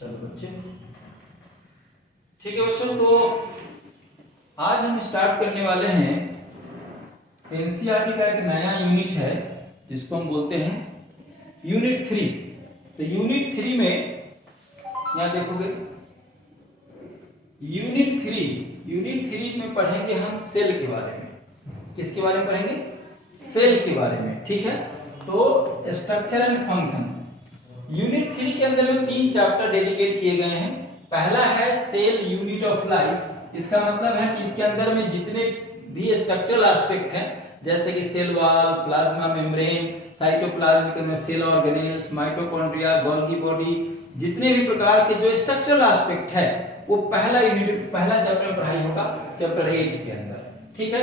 चलो बच्चे, ठीक है बच्चों, तो आज हम स्टार्ट करने वाले हैं एनसीईआरटी का एक नया यूनिट है जिसको हम बोलते हैं यूनिट 3। तो यूनिट 3 में यहाँ देखोगे यूनिट 3 में पढ़ेंगे हम सेल के बारे में। किसके बारे में पढ़ेंगे? सेल के बारे में, ठीक है। तो स्ट्रक्चर एंड फंक्शन यूनिट 3 के अंदर में 3 चैप्टर डेडिकेट किए गए हैं। पहला है सेल यूनिट ऑफ लाइफ। इसका मतलब है कि इसके अंदर में जितने भी स्ट्रक्चरल एस्पेक्ट हैं जैसे कि cell wall, plasma membrane, cytoplasm, cell organelles, mitochondria, Golgi body, जितने भी प्रकार के जो स्ट्रक्चरल एस्पेक्ट है वो पहला चैप्टर पढ़ाई होगा चैप्टर 8 के अंदर, ठीक है।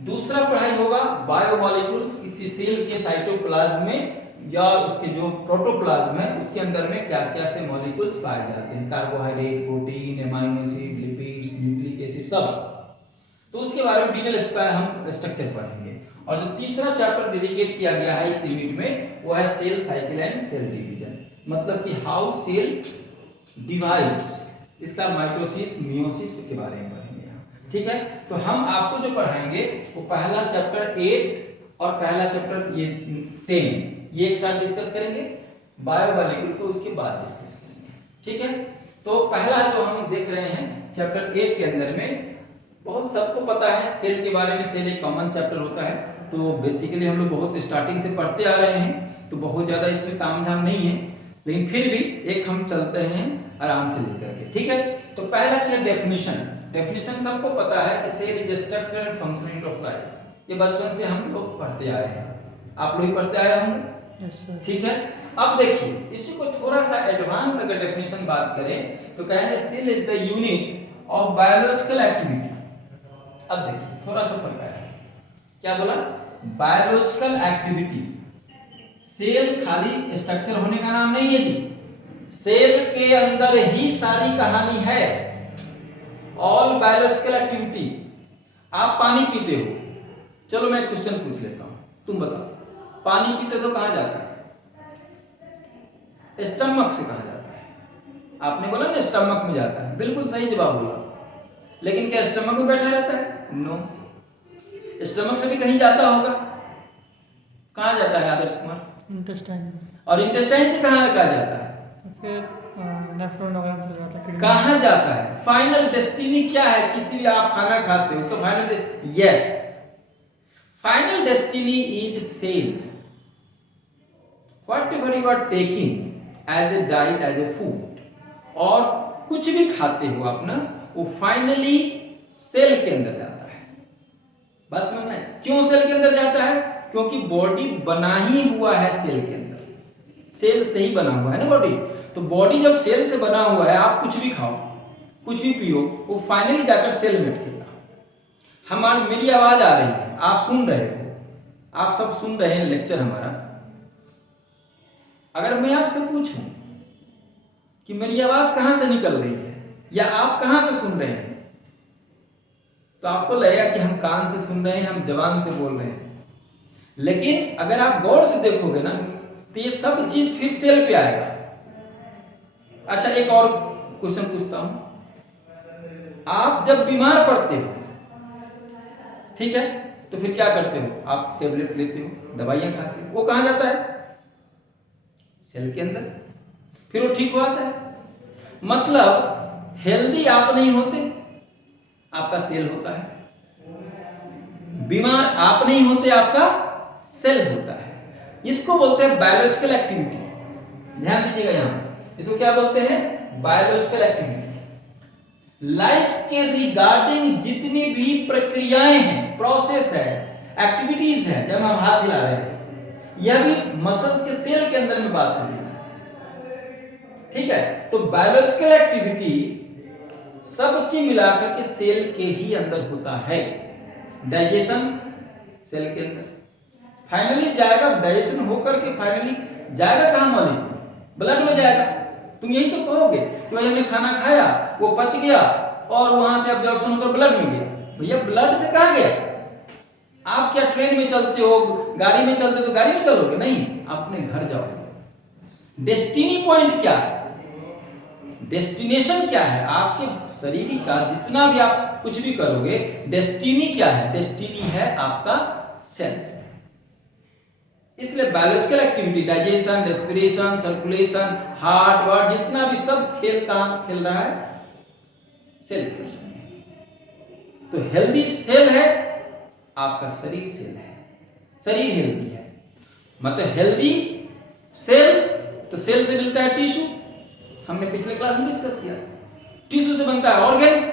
दूसरा पढ़ाई होगा बायोमोलिक्यूल्स, सेल के साइटोप्लाज्म में या उसके जो प्रोटोप्लाज्म है उसके अंदर में क्या क्या से मॉलिक्यूल्स पाए जाते हैं, carbohydrate, protein, amino acid, lipids, nucleic acid, सब। तो उसके बारे में डिटेल इस पर हम स्ट्रक्चर पढ़ेंगे। और जो तीसरा चैप्टर डेडिकेट किया गया है इस यूनिट में वो है cell cycle and cell division, मतलब कि हाउ सेल डिवाइड्स, इसका माइटोसिस, मियोसिस के बारे में पढ़ेंगे, ठीक है। तो हम आपको जो पढ़ाएंगे वो पहला चैप्टर 8 और पहला चैप्टर ये 10 ये एक साथ डिस्कस करेंगे, बायोमोलिक्यूल को उसके बाद डिस्कस करेंगे, ठीक है। तो पहला जो हम देख रहे हैं चैप्टर 8 के अंदर में बहुत सबको पता है सेल के बारे में। सेल एक कॉमन चैप्टर होता है, तो बेसिकली हम लोग बहुत स्टार्टिंग से पढ़ते आ रहे हैं, तो बहुत ज्यादा इसमें काम धाम नहीं है, लेकिन फिर भी एक हम चलते हैं आराम से लेकर के, ठीक है। तो पहला है डेफिनेशन सबको पता है कि cell is structure and function unit of life. ये बचपन से हम लोग पढ़ते आए हैं, आप लोग पढ़ते आए होंगे, ठीक है। अब देखिए इसी को थोड़ा सा एडवांस अगर डेफिनेशन बात करें तो कहेंगे cell is the unit of biological activity. अब देखिए थोड़ा सा फर्क है, क्या बोला? Biological activity. सेल खाली स्ट्रक्चर होने का नाम नहीं है जी, सेल के अंदर ही सारी कहानी है। All biological activity. आप पानी पीते हो, चलो मैं क्वेश्चन पूछ लेता हूं, तुम बताओ पानी पीते तो कहां जाता है? स्टमक से कहां जाता है? आपने बोला ना स्टमक में जाता है, बिल्कुल सही जवाब बोला। लेकिन क्या स्टमक में बैठा रहता है? नो, स्टमक से भी कहीं जाता होगा। कहां जाता है आदर्श कुमार? इंटेस्टाइन। और इंटेस्टाइन से कहां जाता है? फिर नेफ्रॉन वगैरह चला जाता है। कहां जाता है? फाइनल डेस्टिनी क्या है? किसी भी आप खाना खाते हो उसका final destiny, yes, final destiny is cell. Whatever you are taking as a diet, as a food, और कुछ भी खाते हो अपना, वो फाइनली सेल के अंदर जाता है। बात समझ में? क्यों सेल के अंदर जाता है? क्योंकि बॉडी बना ही हुआ है सेल के अंदर, सेल से ही बना हुआ है ना बॉडी। तो बॉडी जब सेल से बना हुआ है, आप कुछ भी खाओ, कुछ भी पियो, वो फाइनली जाकर सेल में अटकेगा। मेरी आवाज आ रही है, आप सुन रहे हो, आप सब सुन रहे हैं लेक्चर हमारा। अगर मैं आपसे पूछूं कि मेरी आवाज कहां से निकल रही है या आप कहां से सुन रहे हैं, तो आपको लगेगा कि हम कान से सुन रहे हैं, हम जबान से बोल रहे हैं। लेकिन अगर आप गौर से देखोगे ना तो ये सब चीज फिर सेल पे आएगा। अच्छा, एक और क्वेश्चन पूछता हूं, आप जब बीमार पड़ते हो, ठीक है, तो फिर क्या करते हो? आप टेबलेट लेते हो, दवाइयां खाते हो, वो कहां जाता है? सेल के अंदर, फिर वो ठीक हो आता है। मतलब हेल्दी आप नहीं होते, आपका सेल होता है। बीमार आप नहीं होते, आपका सेल होता है। इसको बोलते हैं बायोलॉजिकल एक्टिविटी। ध्यान दीजिएगा, यहां इसको क्या बोलते हैं? Biological activity. लाइफ के रिगार्डिंग जितनी भी प्रक्रियाएं हैं, प्रोसेस है, एक्टिविटीज है, जब हम हाथ हिला रहे हैं, यह भी मसल्स के सेल के अंदर में बात हो रही है, ठीक है। तो बायोलॉजिकल एक्टिविटी सब चीज मिलाकर के सेल के ही अंदर होता है। डाइजेशन सेल के अंदर, फाइनली जाएगा डाइजेशन होकर के, फाइनली जाएगा कहां? मॉलिक्यूल, ब्लड में जाएगा। तुम यही तो कहोगे कि भाई हमने खाना खाया, वो पच गया और वहां से अब्जॉर्प्शन होकर ब्लड में गया। भैया ब्लड से कहां गया? आप क्या ट्रेन में चलते हो, गाड़ी में चलते हो तो गाड़ी में चलोगे? नहीं, अपने घर जाओगे। डेस्टिनी पॉइंट क्या है? डेस्टिनेशन क्या है आपके शरीर का, जितना भी आप कुछ भी करोगे, डेस्टिनी क्या है? डेस्टिनी है आपका सेल। इसलिए biological activity, digestion, respiration, circulation, heart ward, जितना भी सब खेल रहा है सेल के उसमें। तो हेल्दी सेल है आपका शरीर सेल है, शरीर हेल्दी है, मतलब हेल्दी सेल। तो सेल से मिलता है टिश्यू, हमने पिछले क्लास में डिस्कस किया। टिश्यू से बनता है ऑर्गन,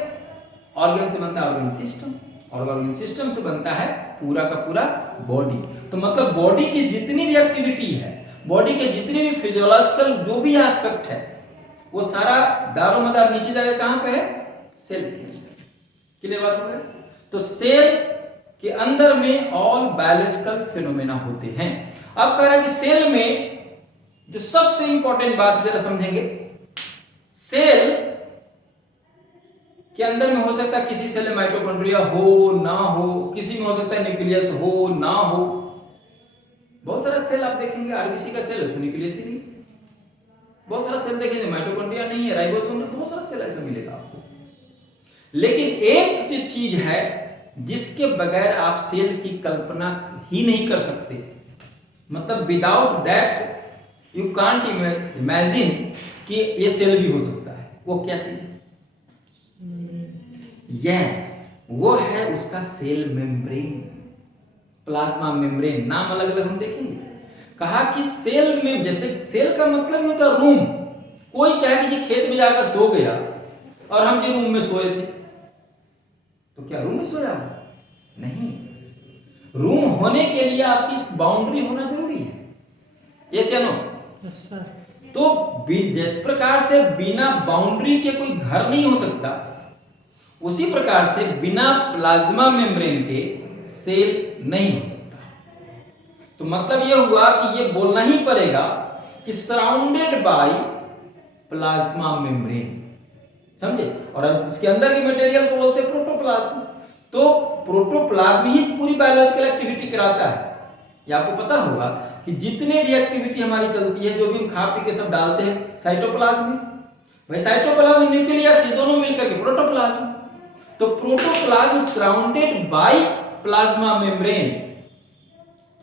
ऑर्गन से बनता है ऑर्गन सिस्टम, और ऑर्गन सिस्टम से बनता है पूरा का पूरा बॉडी। तो मतलब बॉडी की जितनी भी एक्टिविटी है, बॉडी के जितने भी फिजियोलॉजिकल जो भी एस्पेक्ट है, वो सारा दारोमदार नीचे जाएगा कहां पे है? सेल के। क्लियर बात हो गई? तो सेल के अंदर में ऑल बायोलॉजिकल फिनोमेना होते हैं। अब कह रहा है कि सेल में जो सबसे इंपॉर्टेंट बात जरा समझेंगे, सेल के अंदर में हो सकता है किसी सेल में माइटोकॉन्ड्रिया हो ना हो, किसी में हो सकता है न्यूक्लियस हो ना हो। बहुत सारा सेल आप देखेंगे, आरबीसी का सेल उसमें न्यूक्लियस ही नहीं, बहुत सारा सेल देखेंगे माइटोकॉन्ड्रिया नहीं है, राइबोसोम में, बहुत सारा सेल ऐसा मिलेगा आपको। लेकिन एक चीज है जिसके बगैर आप सेल की कल्पना ही नहीं कर सकते, मतलब without that you can't imagine कि ये सेल भी हो सकता है। वो क्या चीज है? यस, वो है उसका सेल मेम्ब्रेन, प्लाज्मा मेम्ब्रेन। नाम अलग अलग हम देखेंगे। कहा कि सेल में, जैसे सेल का मतलब ही होता है रूम। कोई क्या है कि खेत में जाकर सो गया और हम जो रूम में सोए थे, तो क्या रूम में सोया? नहीं, रूम होने के लिए आपकी बाउंड्री होना जरूरी है। यस या नो? Yes sir. तो जिस प्रकार से बिना बाउंड्री के कोई घर नहीं हो सकता, उसी प्रकार से बिना प्लाज्मा मेम्ब्रेन के सेल नहीं हो सकता। तो मतलब यह हुआ कि ये बोलना ही पड़ेगा कि सराउंडेड बाय प्लाज्मा मेम्ब्रेन, समझे? और इसके अंदर के मटेरियल को बोलते हैं प्रोटोप्लाज्म। तो प्रोटोप्लाज्म ही पूरी बायोलॉजिकल एक्टिविटी कराता है। ये आपको पता होगा कि जितने भी एक्टिविटी हमारी चलती है, जो भी हम खा पी के सब डालते हैं साइटोप्लाज्म में, भाई साइटोप्लाज्म न्यूक्लियस, ये दोनों मिलकर के प्रोटोप्लाज्म। तो protoplasm surrounded by plasma membrane,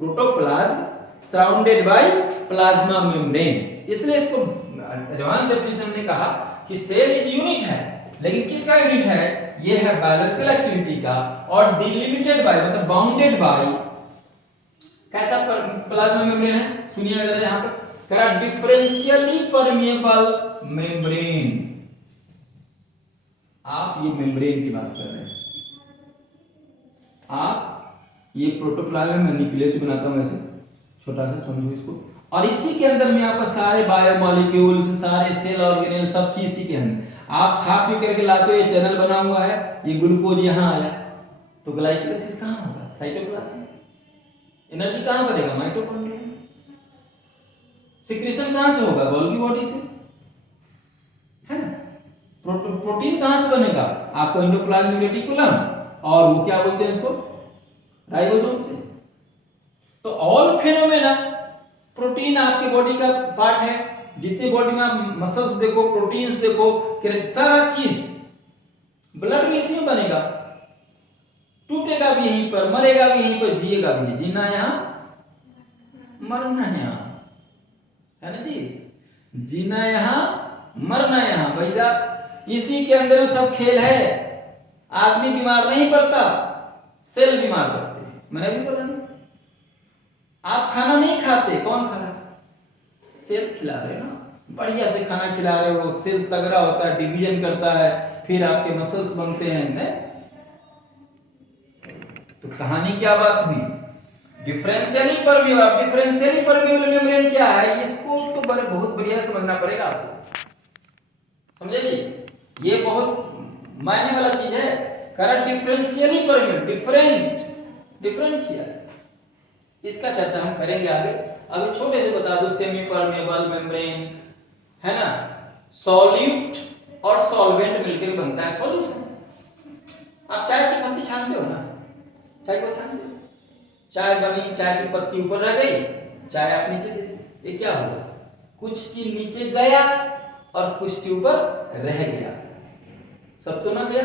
protoplasm surrounded by plasma membrane. इसलिए इसको एडवांस डेफिनेशन ने कहा कि सेल इज यूनिट है, लेकिन किसका यूनिट है? ये है बायोलॉजिकल एक्टिविटी का, और डिलिमिटेड बाय मतलब बाउंडेड बाय कैसा प्लाज्मा मेम्ब्रेन है? सुनिए जरा यहां पर करा डिफरेंशियली परमिएबल मेम्ब्रेन। आप ये मेम्ब्रेन की बात कर रहे हैं, आप ये प्रोटोप्लाज्म में न्यूक्लियस से बनाता हूं ऐसे छोटा सा, समझो इसको। और इसी के अंदर में आपका सारे बायोमोलिक्यूल्स, सारे सेल ऑर्गेनेल, सब चीज इसी के अंदर। आप खा पी करके लाते हो, ये चैनल बना हुआ है, ये ग्लूकोज यहां आया, तो ग्लाइकोलाइसिस कहां होगा? साइटोप्लाज्म। एनर्जी कहां बनेगा? माइटोकॉन्ड्रिया। सिक्रीशन कहां से होगा? गोल्गी बॉडी से, है ना? प्रोटीन कहां से बनेगा? आपको एंडोप्लाज्मिक रेटिकुलम, और वो क्या बोलते हैं इसको? राइबोसोम से। तो ऑल फेनोमेना, प्रोटीन आपके बॉडी का पार्ट है। जितने बॉडी में आप मसल्स देखो, प्रोटीन्स देखो, सारा चीज, ब्लड भी इसी में बनेगा, टूटेगा भी यहीं पर, मरेगा भी यहीं पर, जिएगा भी। जीना यहां, मरना यहां, है ना जी? जीना यहां, मरना यहां, भैया इसी के अंदर में सब खेल है। आदमी बीमार नहीं पड़ता, सेल बीमार पड़ते हैं। मैंने भी बोला ना, आप खाना नहीं खाते, कौन खा रहा? सेल खिला रहे ना, बढ़िया से खाना खिला रहे हो, सेल तगड़ा होता है, डिवीजन करता है, फिर आपके मसल्स बनते हैं, ने? तो कहानी क्या बात हुई? Differentially permeable. Differentially permeable membrane क्या है? इसको तो बहुत बढ़िया समझना पड़ेगा आपको, समझे जी? ये बहुत मायने वाला चीज है। करेक्ट, डिफरेंशियली परमिएबल, डिफरेंशियल, इसका चर्चा हम करेंगे आगे। अभी छोटे से बता दो, सेमी परमेबल मेम्ब्रेन, है ना? सॉल्यूट और सॉल्वेंट मिलकर बनता है सॉल्यूशन। आप चाय की पत्ती छानते हो ना, चाय को छानते हो, चाय बनी, चाय की पत्ती ऊपर रह गई, चाय आप नीचे दे दी, ये क्या हुआ? कुछ चीज नीचे गया और कुछ के ऊपर रह गया। सब तो ना गया,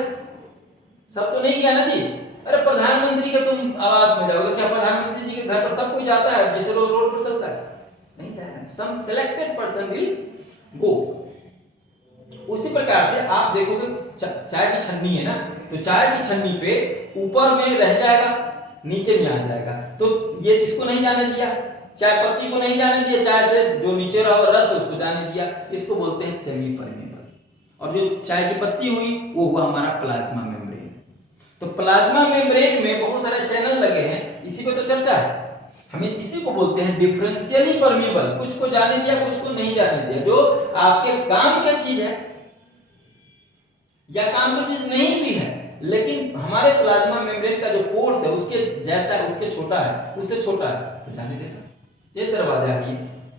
सब तो नहीं गया ना जी। अरे प्रधानमंत्री के तुम आवास में जाओगे, क्या प्रधानमंत्री जी के घर पर सब कोई जाता है जैसे रोड पर चलता है? नहीं जाएगा। सम सिलेक्टेड पर्सन विल गो। उसी प्रकार से आप देखोगे चाय की छन्नी है ना, तो चाय की छन्नी पे ऊपर में रह जाएगा, नीचे में आ जाएगा। तो ये इसको नहीं जाने दिया, चाय पत्ती को नहीं जाने दिया, चाय से जो नीचे रहा रस उसको जाने दिया। इसको बोलते हैं सेमी परमेबल। और जो चाय की पत्ती हुई वो हुआ हमारा प्लाज्मा मेम्ब्रेन। तो प्लाज्मा मेम्ब्रेन में बहुत सारे चैनल लगे हैं, इसी पे तो चर्चा है। हमें इसी को बोलते हैं डिफरेंशियली परमेबल। कुछ को जाने दिया, कुछ को नहीं जाने दिया। जो आपके काम की चीज है या काम की चीज नहीं भी है, लेकिन हमारे प्लाज्मा मेम्ब्रेन का जो पोर्स है उसके जैसा है, उसके छोटा है, उससे छोटा है तो जाने देगा। ये दरवाजा है,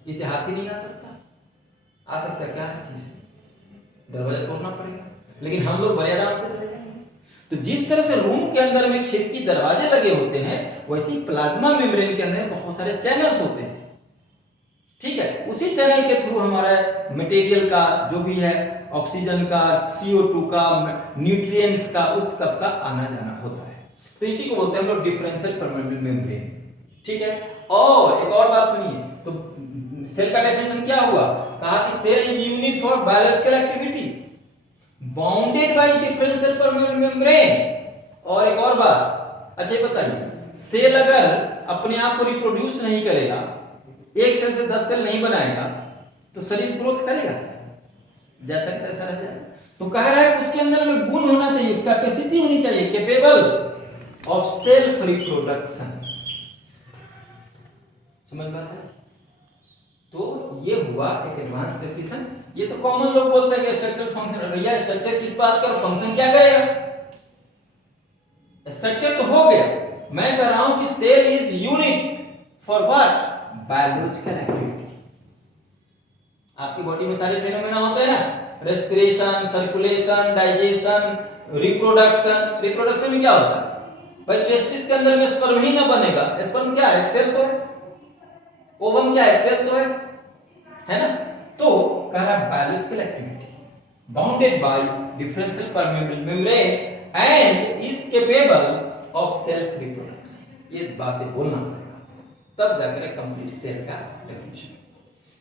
इसे हाथी नहीं आ सकता। आ सकता क्या हाथी से? दरवाजा तोड़ना पड़ेगा, लेकिन हम लोग बड़े आराम से चले जाएंगे। तो जिस तरह से रूम के अंदर में खिड़की दरवाजे लगे होते हैं, वैसे प्लाज्मा मेम्ब्रेन के अंदर बहुत सारे चैनल्स होते हैं। ठीक है, उसी चैनल के थ्रू हमारा मटेरियल का जो भी है, ऑक्सीजन का, CO2 का, न्यूट्रिएंट्स का, उस सब का आना जाना होता है। तो इसी को बोलते हैं हम लोग डिफरेंशियल परमेबल मेम्ब्रेन। ठीक है, और एक और बात सुनिए, तो सेल का डेफिनेशन क्या हुआ? कहा कि cell is unit for biological activity bounded by differential permeable membrane. और एक और बात, अच्छा बताइए, सेल अगर अपने आप को रिप्रोड्यूस नहीं करेगा, एक सेल से 10 सेल नहीं बनाएगा, तो शरीर ग्रोथ करेगा? जैसा कि तैसा रह जाएगा। तो कह रहा है उसके अंदर में गुण होना चाहिए, उसका कैपेसिटी होनी चाहिए, कैपेबल ऑफ सेल्फ रिप्रोडक्शन। समझ बात है? तो ये हुआ एक एडवांस डेफिनेशन। ये तो कॉमन लोग बोलते हैं कि स्ट्रक्चरल फंक्शन। भैया स्ट्रक्चर किस बात का, फंक्शन क्या कहेगा? स्ट्रक्चर तो हो गया, मैं कह रहा हूं कि cell is unit for what? Biological activity. आपकी बॉडी में सारे फेनोमेना होते हैं ना, respiration, circulation, digestion, reproduction. Reproduction में क्या होता है भाई? टेस्टिस के अंदर में स्पर्म ही ना बनेगा। स्पर्म क्या है? एक सेल तो है। ओवम क्या है? एक सेल तो है ना? तो कह रहा biological activity bounded by differential permeable membrane and is capable of self reproduction. ये बातें बोलना पड़ेगा, तब जाकर कंप्लीट सेल का डेफिनेशन।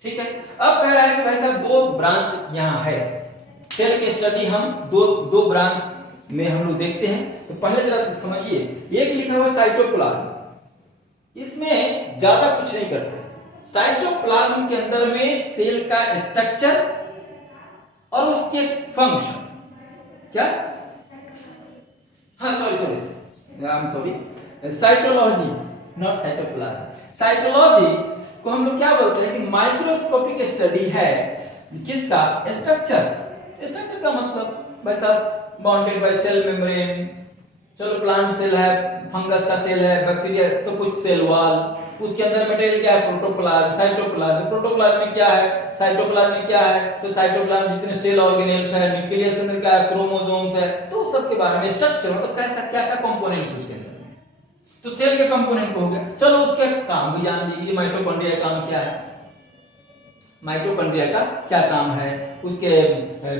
ठीक है, अब कह रहा है कि भाई साहब दो ब्रांच यहां है सेल के स्टडी। हम दो ब्रांच में हम लोग देखते हैं। तो पहले जरा समझिए, एक लिखा हुआ साइटोप्लाज्म, इसमें ज्यादा कुछ नहीं करते। साइटोप्लाज्म के अंदर में सेल का स्ट्रक्चर और उसके फंक्शन क्या, हाँ sorry cytology, not cytoplasm. Cytology को हम लोग क्या बोलते हैं कि माइक्रोस्कोपिक स्टडी है किसका? स्ट्रक्चर। स्ट्रक्चर का मतलब भाई साहब बाउंडेड बाय सेल मेम्ब्रेन। चलो प्लांट सेल है, फंगस का सेल है, बैक्टीरिया तो कुछ सेल वॉल, उसके अंदर मटेरियल क्या है? Protoplasm, cytoplasm. प्रोटोप्लाज्म में क्या है? साइटोप्लाज्म में क्या है? तो साइटोप्लाज्म जितने सेल ऑर्गेनेल्स है, न्यूक्लियस के अंदर क्या है? क्रोमोसोम्स है। तो सब के बारे में स्ट्रक्चर मतलब कैसा क्या क्या कंपोनेंट्स उसके अंदर में। तो सेल के कंपोनेंट हो गए। चलो उसके काम भी जान लीजिए, माइटोकॉन्ड्रिया का काम क्या है, माइटोकॉन्ड्रिया का क्या काम है, उसके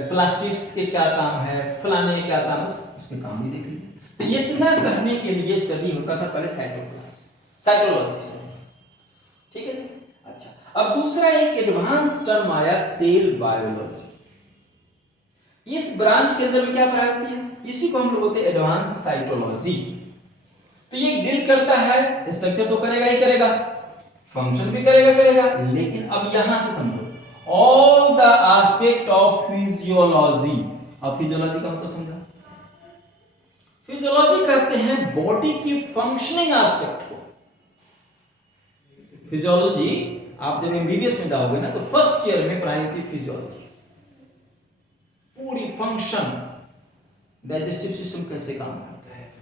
प्लास्टिड्स के क्या काम है, फलाने के क्या काम, उसके काम भी देख लीजिए। तो ये इतना करने के लिए स्टडी होता था पहले साइटोलॉजी से। ठीक है। अच्छा, अब दूसरा एक एडवांस टर्म आया सेल बायोलॉजी। इस ब्रांच के अंदर में क्या पढ़ाई होती है? इसी को हम लोग बोलते हैं एडवांस साइटोलॉजी। तो ये डील करता है, स्ट्रक्चर तो करेगा ही करेगा, फंक्शन भी करेगा, लेकिन अब यहां से समझो all the aspect of physiology. अब फिजियोलॉजी का मतलब समझा? फिजियोलॉजी कहते हैं बॉडी की फंक्शनिंग एस्पेक्ट को। फिजियोलॉजी आप जब एमबीबीएस में जाओगे ना, तो फर्स्ट ईयर में पढ़ाई फिजियोलॉजी, पूरी फंक्शन, डाइजेस्टिव सिस्टम कैसे काम करता है,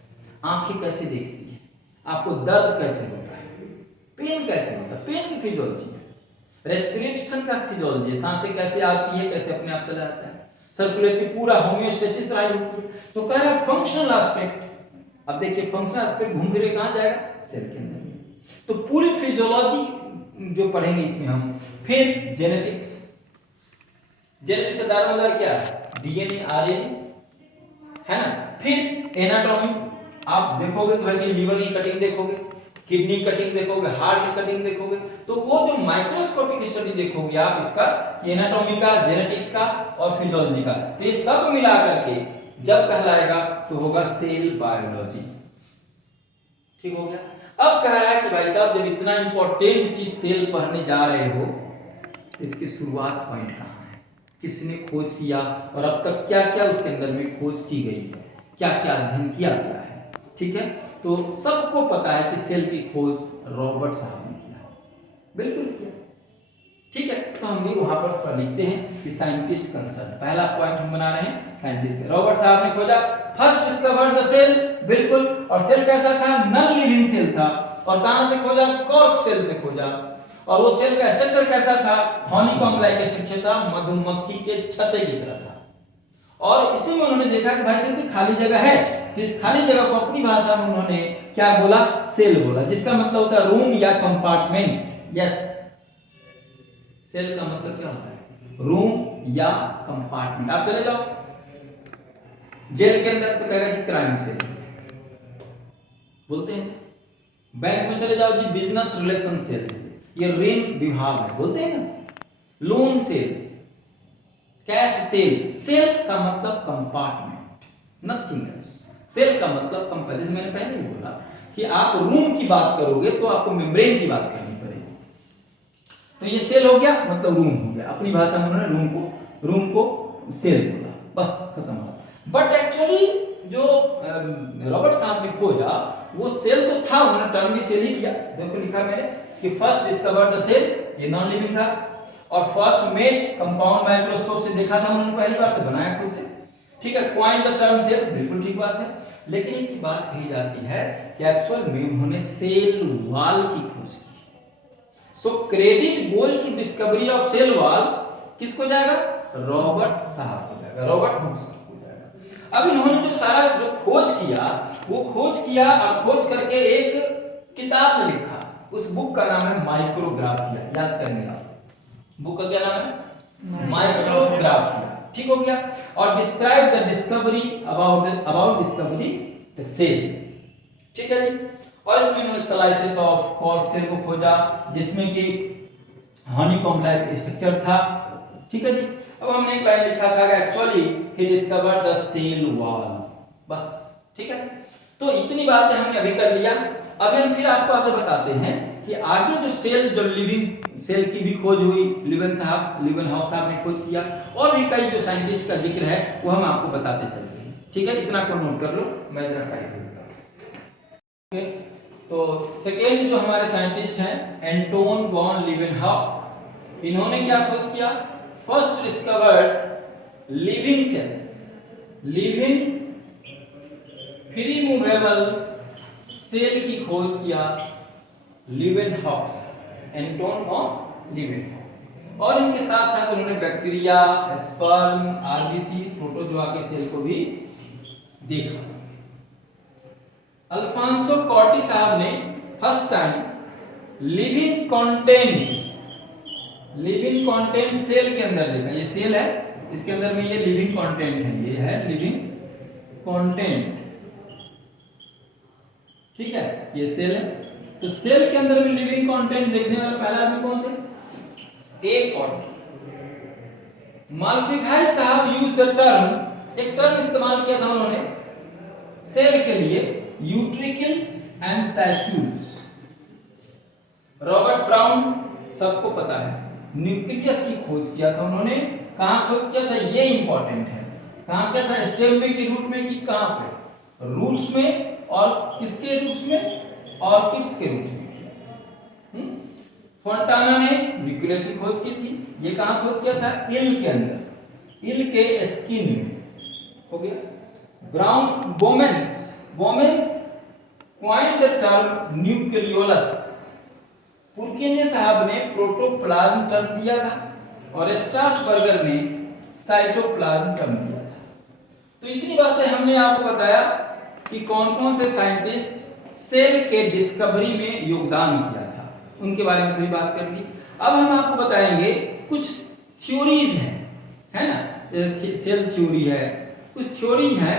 आंखें कैसे देखती है, आपको दर्द कैसे होता है, पेन कैसे होता है, पेन की फिजियोलॉजी है, रेस्पिरेशन का फिजियोलॉजी, सांसें कैसे आती है, कैसे अपने आप चला जाता है, सर्कुलेटरी पूरा होमियोस्टेसिस ड्राइव होती है। तो कह रहा है फंक्शनल एस्पेक्ट। अब देखिए फंक्शनल एस्पेक्ट घूम फिर कहां जाएगा? सेल के अंदर में। तो पूरी फिजियोलॉजी जो पढ़ेंगे इसमें हम। फिर जेनेटिक्स, जेनेटिक्स का दारोमदार क्या है? डीएनए, आरएनए, है ना। फिर एनाटॉमी, आप देखोगे तो भाई लीवर की कटिंग देखोगे, किडनी कटिंग देखोगे, हार्ट की कटिंग देखोगे, तो वो जो माइक्रोस्कोपिक स्टडी देखोगे आप इसका, एनाटॉमी का, जेनेटिक्स का और फिजियोलॉजी का, तो ये सब मिला करके जब कहलाएगा तो होगा सेल बायोलॉजी। ठीक हो गया। अब कह रहा है कि भाई साहब जब इतना इंपॉर्टेंट चीज सेल पढ़ने जा रहे हो, इसकी शुरुआत पॉइंट कहाँ है, किसने खोज किया और अब तक क्या क्या उसके अंदर में खोज की गई है, क्या क्या अध्ययन किया गया है। ठीक है, तो सबको पता है कि सेल की खोज रॉबर्ट साहब ने किया, बिल्कुल किया। ठीक है, तो हम भी वहां पर थोड़ा लिखते हैं कि साइंटिस्ट कंसर्न, पहला पॉइंट हम बना रहे हैं साइंटिस्ट। रॉबर्ट साहब ने खोजा, फर्स्ट डिस्कवर्ड द सेल, बिल्कुल। और सेल कैसा था? नॉन लिविंग सेल था। और कहां से खोजा? कॉर्क सेल से खोजा। और वो सेल का स्ट्रक्चर कैसा था? हनीकॉम्ब लाइक स्ट्रक्चर था, मधुमक्खी के छत्ते की तरह था। और इसी में उन्होंने देखा कि भाई साहब खाली जगह है, तो इस खाली जगह को अपनी भाषा में उन्होंने क्या बोला? सेल बोला, जिसका मतलब होता है रूम या कंपार्टमेंट। यस, सेल का मतलब क्या होता है? रूम या कंपार्टमेंट। आप चले जाओ जेल के अंदर तो कहेगा जी क्राइम सेल बोलते हैं, बैंक में चले जाओ जी बिजनेस रिलेशन सेल, ये ऋण विभाग है बोलते हैं ना, loan sale, cash sale. Cell का मतलब कंपार्टमेंट, नथिंग एल्स। सेल का मतलब कंपार्टमेंट, मैंने पहले ही बोला कि आप रूम की बात करोगे तो आपको मेम्ब्रेन की बात करनी पड़ेगी। तो ये सेल हो गया, मतलब रूम हो गया, अपनी भाषा में उन्होंने रूम को सेल बोला, बस खत्म हुआ। बट एक्चुअली जो रॉबर्ट साहब ने खोजा वो सेल तो था, उन्होंने टर्म भी सेल ही दिया। देखो लिखा मैंने कि फर्स्ट डिस्कवर्ड द सेल, ये नॉन लिविंग था। और फर्स्ट मेड कंपाउंड माइक्रोस्कोप से देखा था उन्होंने, पहली बार तो बनाया खुद से। ठीक है, कॉइन द टर्म सेल, बिल्कुल ठीक बात है। लेकिन एक बात कही जाती है कि एक्चुअल में उन्होंने सेल वॉल की खोज की। So credit goes to discovery of cell wall किसको जाएगा? रॉबर्ट साहब को जाएगा, रॉबर्ट हुक्स को जाएगा। अब इन्होंने जो सारा जो खोज किया वो खोज किया और खोज करके एक किताब में लिखा। उस बुक का नाम है माइक्रोग्राफिया, याद करेंगे आप। बुक का क्या नाम है? माइक्रोग्राफिया। ठीक हो गया। और describe the discovery about discovery the cell. ठीक है जी। और इसमें इन्होंने स्लाइसेस ऑफ कॉर्क सेल को खोजा जिसमें कि हनीकॉम्ब लाइक स्ट्रक्चर था। ठीक है जी। अब हमने एक लाइन लिखा था कि actually he discovered the cell wall, बस। ठीक है, तो इतनी बातें हमने अभी कर लिया। अभी हम फिर आपको आगे बताते हैं कि आगे जो सेल, जो लिविंग सेल की भी खोज हुई, लिवेनहॉक साहब ने खोज किया, और भी कई जो साइंटिस्ट का जिक्र है वो हम आपको बताते चलते हैं। ठीक है, इतना को नोट कर लो, मैं जरा साइड में बताऊं। तो सेकेंड जो हमारे साइंटिस्ट हैं एंटोन वॉन लिवेनहॉक, इन्होंने क्या खोज किया? First discovered living cell, living free movable cell की खोज किया लिवेनहॉक से, एंटोन वॉन लिवेनहॉक। और इनके साथ साथ उन्होंने बैक्टीरिया, स्पर्म, आरबीसी, प्रोटोजोआ के सेल को भी देखा। अल्फांसो कॉर्टी साहब ने first time living content cell के अंदर देखा। ये सेल है, इसके अंदर में ये लिविंग कंटेंट है, ये है लिविंग कंटेंट। ठीक है, ये सेल है। तो सेल के अंदर में लिविंग कंटेंट देखने वाला पहला आदमी कौन थे? ए कॉर्टी। माल्पिघाई साहब यूज द टर्म, एक टर्म इस्तेमाल किया था उन्होंने सेल के लिए, यूट्रिकल्स एंड सैक्यूल्स। रॉबर्ट ब्राउन सबको पता है, न्यूक्लियस की खोज किया था उन्होंने। कहां खोज किया था? ये इंपॉर्टेंट है। कहां किया था? स्टेम में कि रूट में कि कहां पे? रूट्स में। और किसके रूट्स में? ऑर्किड्स के रूट में किया। फोंटाना ने न्यूक्लियस की खोज की थी। ये कहां खोज किया था? इल के अंदर, इल के स्किन में। हो गया। Brown Bowman's coined the term nucleolus. Purkinje साहब ने प्रोटोप्लाज्म टर्म दिया था और स्ट्रासबर्गर ने साइटोप्लाज्म टर्म दिया था। तो इतनी बातें हमने आपको बताया कि कौन कौन से साइंटिस्ट सेल के डिस्कवरी में योगदान किया था, उनके बारे में थोड़ी बात कर ली। अब हम आपको बताएंगे कुछ थ्योरीज हैं है ना, जैसे सेल थ्योरी है, कुछ थ्योरी है,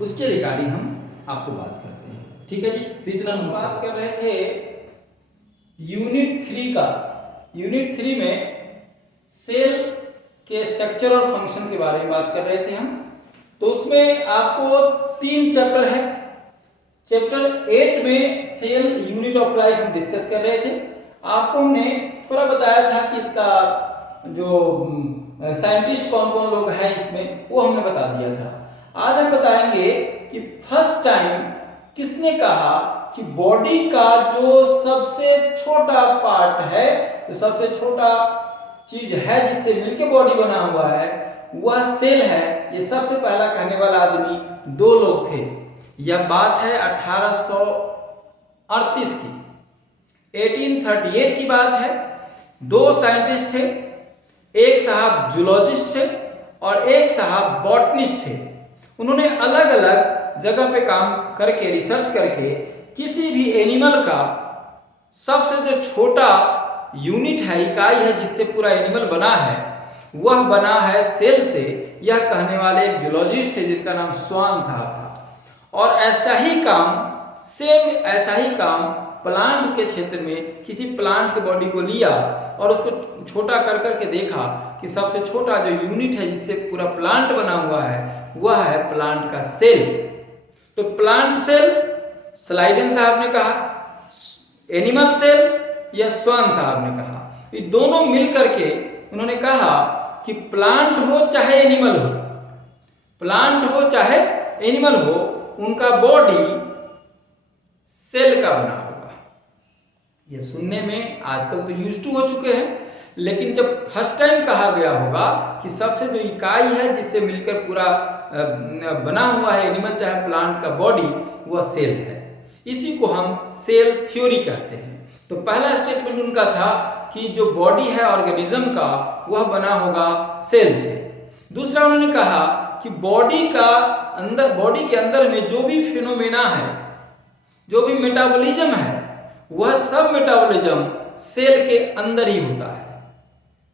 उसके रिगार्डिंग हम आपको बात करते हैं। ठीक है जी, तो इतना हम बात कर रहे थे यूनिट 3 का। यूनिट 3 में सेल के स्ट्रक्चर और फंक्शन के बारे में बात कर रहे थे हम। तो उसमें आपको 3 चैप्टर है। चैप्टर 8 में सेल यूनिट ऑफ लाइफ हम डिस्कस कर रहे थे। आपको हमने थोड़ा बताया था कि इसका जो साइंटिस्ट कौन कौन लोग हैं इसमें, वो हमने बता दिया था। आज हम बताएंगे कि फर्स्ट टाइम किसने कहा कि बॉडी का जो सबसे छोटा पार्ट है, जो सबसे छोटा चीज है जिससे मिलके बॉडी बना हुआ है, वह सेल है। ये सबसे पहला कहने वाला आदमी 2 लोग थे। यह बात है 1838 की, 1838 की बात है। 2 साइंटिस्ट थे, एक साहब जूलॉजिस्ट थे और एक साहब बॉटनिस्ट थे। उन्होंने अलग अलग जगह पे काम करके, रिसर्च करके किसी भी एनिमल का सबसे जो छोटा यूनिट है, इकाई है जिससे पूरा एनिमल बना है, वह बना है सेल से। यह कहने वाले एक जूलॉजिस्ट थे जिनका नाम स्वान साहब था। और ऐसा ही काम, सेम ऐसा ही काम प्लांट के क्षेत्र में किसी प्लांट के बॉडी को लिया और उसको छोटा कर करके देखा कि सबसे छोटा जो यूनिट है जिससे पूरा प्लांट बना हुआ है, वह है प्लांट का सेल। तो प्लांट सेल स्लाइडेन साहब ने कहा, एनिमल सेल या स्वान साहब ने कहा। ये दोनों मिलकर के उन्होंने कहा कि प्लांट हो चाहे एनिमल हो, प्लांट हो चाहे एनिमल हो, उनका बॉडी सेल का बना होगा। ये सुनने में आजकल तो यूज टू हो चुके हैं, लेकिन जब फर्स्ट टाइम कहा गया होगा कि सबसे जो इकाई है जिससे मिलकर पूरा बना हुआ है एनिमल चाहे प्लांट का बॉडी, वह सेल है। इसी को हम सेल थ्योरी कहते हैं। तो पहला स्टेटमेंट उनका था कि जो बॉडी है ऑर्गेनिज्म का, वह बना होगा सेल से। दूसरा उन्होंने कहा कि बॉडी के अंदर में जो भी फिनोमेना है, जो भी मेटाबॉलिज्म है, वह सब मेटाबॉलिज्म सेल के अंदर ही होता है।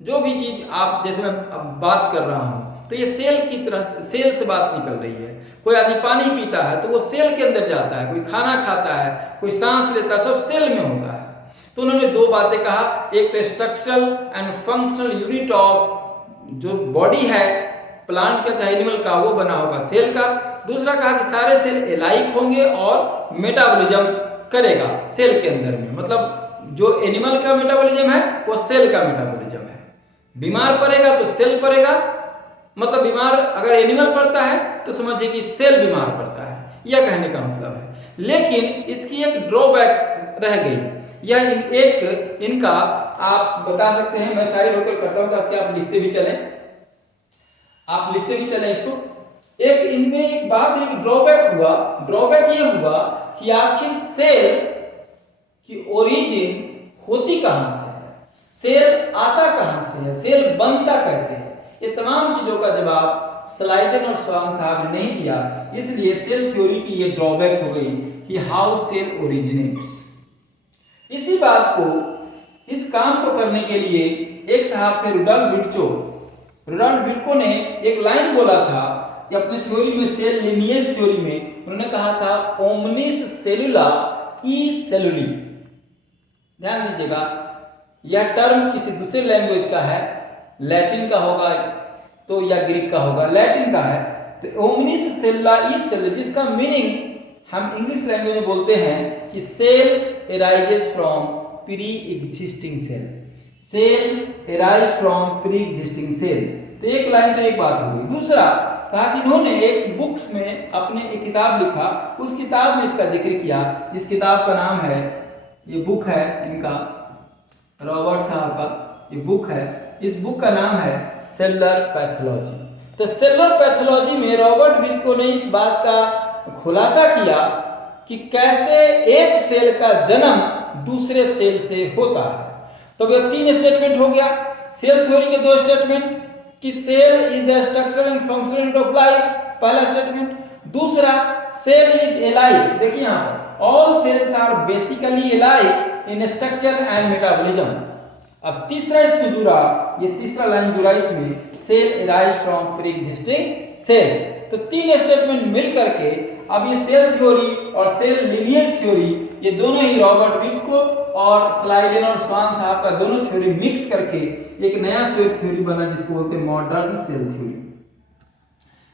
जो भी चीज आप, जैसे मैं अब बात कर रहा हूं, तो ये सेल की तरह, सेल से बात निकल रही है। कोई आदमी पानी पीता है तो वो सेल के अंदर जाता है, कोई खाना खाता है, कोई सांस लेता है, सब सेल में होता है। तो उन्होंने 2 बातें कहा, एक तो structural and functional unit of जो बॉडी है प्लांट का चाहे एनिमल का, वो बना होगा सेल का। दूसरा कहा कि सारे सेल एलाइक होंगे और मेटाबॉलिज्म करेगा सेल के अंदर में। मतलब जो एनिमल का मेटाबॉलिज्म है वो सेल का मेटाबॉलिज्म है। बीमार पड़ेगा तो सेल पड़ेगा, मतलब बीमार अगर एनिमल पड़ता है तो समझिए कि सेल बीमार पड़ता है, यह कहने का मतलब है। लेकिन इसकी एक ड्रॉबैक रह गई। यह एक इनका आप बता सकते हैं, मैं साइड होकर करता हूं ताकि आप लिखते भी चलें, आप लिखते भी चलें इसको। एक इनमें एक बात, एक ड्रॉबैक हुआ। ड्रॉबैक ये हुआ कि आखिर सेल की ओरिजिन होती कहां से है, सेल आता कहां से है, सेल बनता कैसे है, ये तमाम चीजों का जवाब स्लाइडेन और स्वान साहब ने नहीं दिया। इसलिए सेल थ्योरी की ये ड्रॉबैक हो गई कि हाउ सेल ओरिजिनेट्स। इसी बात को, इस काम को करने के लिए एक साहब थे रुडोल्फ विर्चो। रुडोल्फ विर्चो ने एक लाइन बोला था कि अपने थ्योरी में, सेल लिनिएज थ्योरी में, उन्होंने कहा था ओमनिस सेलुला ई सेलुली। ध्यान दीजिएगा, यह टर्म किसी दूसरे लैंग्वेज का है, लैटिन का होगा तो या ग्रीक का होगा, लैटिन का है। तो ओमनिस सेलुला ई सेलुली, जिसका मीनिंग हम इंग्लिश लैंग्वेज में बोलते हैं कि cell arises from pre-existing cell, cell arise from pre-existing cell। तो एक लाइन तो एक बात हो गई। दूसरा कहा कि इन्होंने एक बुक्स में अपने एक किताब लिखा, उस किताब में इसका जिक्र किया। इस किताब का नाम है, ये बुक है इनका, रॉबर्ट साहब का ये बुक है। इस बुक का नाम है सेलुलर पैथोलॉजी। तो सेलुलर पैथोलॉजी में रॉबर्ट विर्को ने इस बात का खुलासा किया कि कैसे एक सेल का जन्म दूसरे सेल से होता है। तो यह 3 स्टेटमेंट हो गया सेल थ्योरी के। 2 स्टेटमेंट कि cell is the structural and functional unit of life, पहला स्टेटमेंट। दूसरा, सेल इज एलाइक। देखिए यहाँ all cells are basically alike in structure and metabolism. अब तीसरा इसमें जुड़ा, ये तीसरा लाइन जुड़ा इसमें, cell arise from pre existing cell. तो तीन स्टेटमेंट मिल करके अब ये सेल थ्योरी और सेल लिनिएज थ्योरी, ये दोनों ही रॉबर्ट विल्कोक और स्लाइडेन और स्वान साहब का दोनों थ्योरी मिक्स करके एक नया सेल थ्योरी बना, जिसको बोलते हैं मॉडर्न सेल थ्योरी,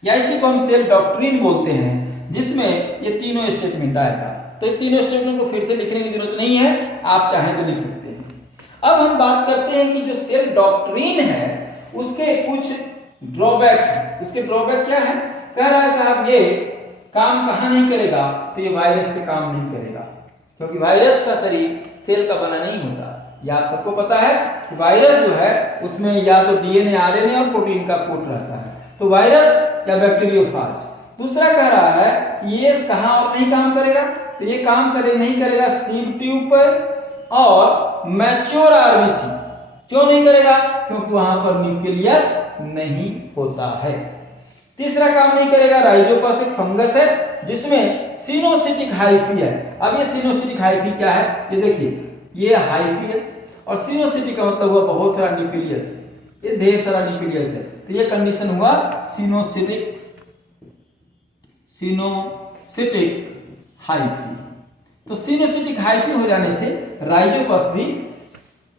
या इसी को हम सेल डॉक्ट्रिन बोलते हैं, जिसमें ये तीनों स्टेटमेंट आएगा। तो ये तीनों स्टेटमेंट को फिर से लिखने की जरूरत नहीं है, आप चाहें तो लिख सकते हैं। अब हम बात करते हैं कि जो सेल डॉक्ट्रिन है उसके कुछ ड्रॉबैक है। उसके ड्रॉबैक क्या है? कह रहा है साहब ये काम कहाँ नहीं करेगा, तो ये वायरस पे काम नहीं करेगा, क्योंकि वायरस का शरीर सेल का बना नहीं होता। ये आप सबको पता है कि वायरस जो है उसमें या तो डीएनए, आरएनए और प्रोटीन का कोट रहता है, तो वायरस या बैक्टीरियोफाज। दूसरा कह रहा है कि ये कहाँ और नहीं काम करेगा, तो ये काम नहीं करेगा सीड ट्यूब पर और मैच्योर आरबीसी। क्यों नहीं करेगा? क्योंकि वहां पर न्यूक्लियस नहीं होता है। तीसरा काम नहीं करेगा, राइजोपस एक फंगस है जिसमें सिनोसिटिक हाइफी है। अब ये सिनोसिटिक हाइफी क्या है? ये देखिए, ये हाइफी है और सिनोसिटिक का मतलब हुआ बहुत सारा न्यूक्लियस, ये ढेर सारा न्यूक्लियस है, तो ये कंडीशन हुआ सिनोसिटिक हाइफी। तो सिनोसिटिक हाइफी हो जाने से राइजोपस भी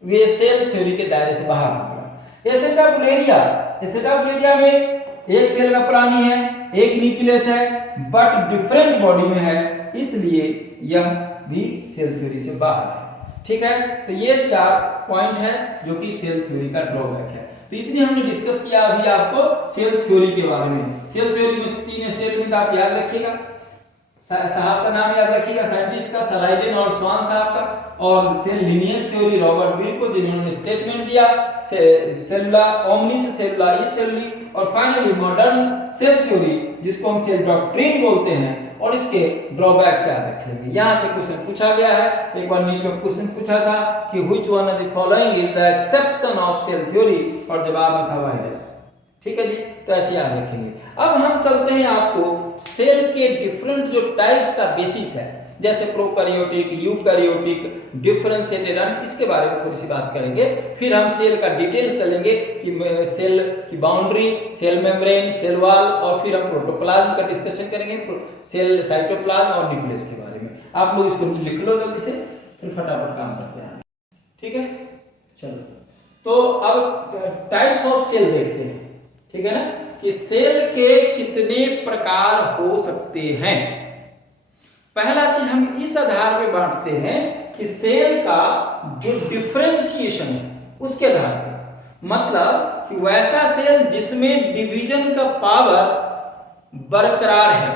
वे सेल थ्योरी के दायरे से बाहर हो गया। एसेटाबुलेरिया में एक सेल का प्राणी है, एक न्यूक्लियस है, बट डिफरेंट बॉडी में है, इसलिए यह भी सेल थ्योरी से बाहर है। ठीक है, तो ये 4 पॉइंट है जो कि सेल थ्योरी का ड्रॉबैक है। तो इतनी हमने डिस्कस किया अभी आपको सेल थ्योरी के बारे में। सेल थ्योरी में 3 स्टेटमेंट आप याद रखिएगा, साहब का नाम याद रखिएगा, साइंटिस्ट का स्लाइडेन और स्वान साहब का, और सेल लिनिएज थ्योरी रॉबर्ट विल्कोक जिन्होंने स्टेटमेंट दिया, सेलुला ओमनिस सेलुला ई सेलुली, और फाइनली मॉडर्न सेल थ्योरी जिसको हम सेल डॉक्ट्रिन बोलते हैं, और इसके ड्रॉबैक्स याद रखेंगे। यहां से क्वेश्चन पूछा गया है, एक बार नीट में क्वेश्चन पूछा था कि which one of the following is the exception of cell theory, और जवाब में था वायरस। ठीक है जी, तो ऐसे याद रखेंगे। अब हम चलते हैं आपको सेल के डिफरेंट जो टाइप्स का बेसिस है, जैसे प्रोकैरियोटिक, यूकैरियोटिक, डिफरेंशिएटेड, इसके बारे में थोड़ी सी बात करेंगे। फिर हम सेल का डिटेल्स चलेंगे कि सेल की boundary, cell membrane, cell wall, और फिर हम प्रोटोप्लाज्म का डिस्कशन करेंगे, सेल साइटोप्लाज्म और न्यूक्लियस के बारे में। आप लोग इसको लिख लो जल्दी से, फिर फटाफट काम करते हैं। ठीक है, चलो तो अब टाइप्स ऑफ सेल देखते हैं। ठीक है ना, कि सेल के कितने प्रकार हो सकते हैं। पहला चीज हम इस आधार पे बांटते हैं कि सेल का जो डिफरेंशिएशन है उसके आधार पर, मतलब कि वैसा सेल जिसमें डिवीजन का पावर बरकरार है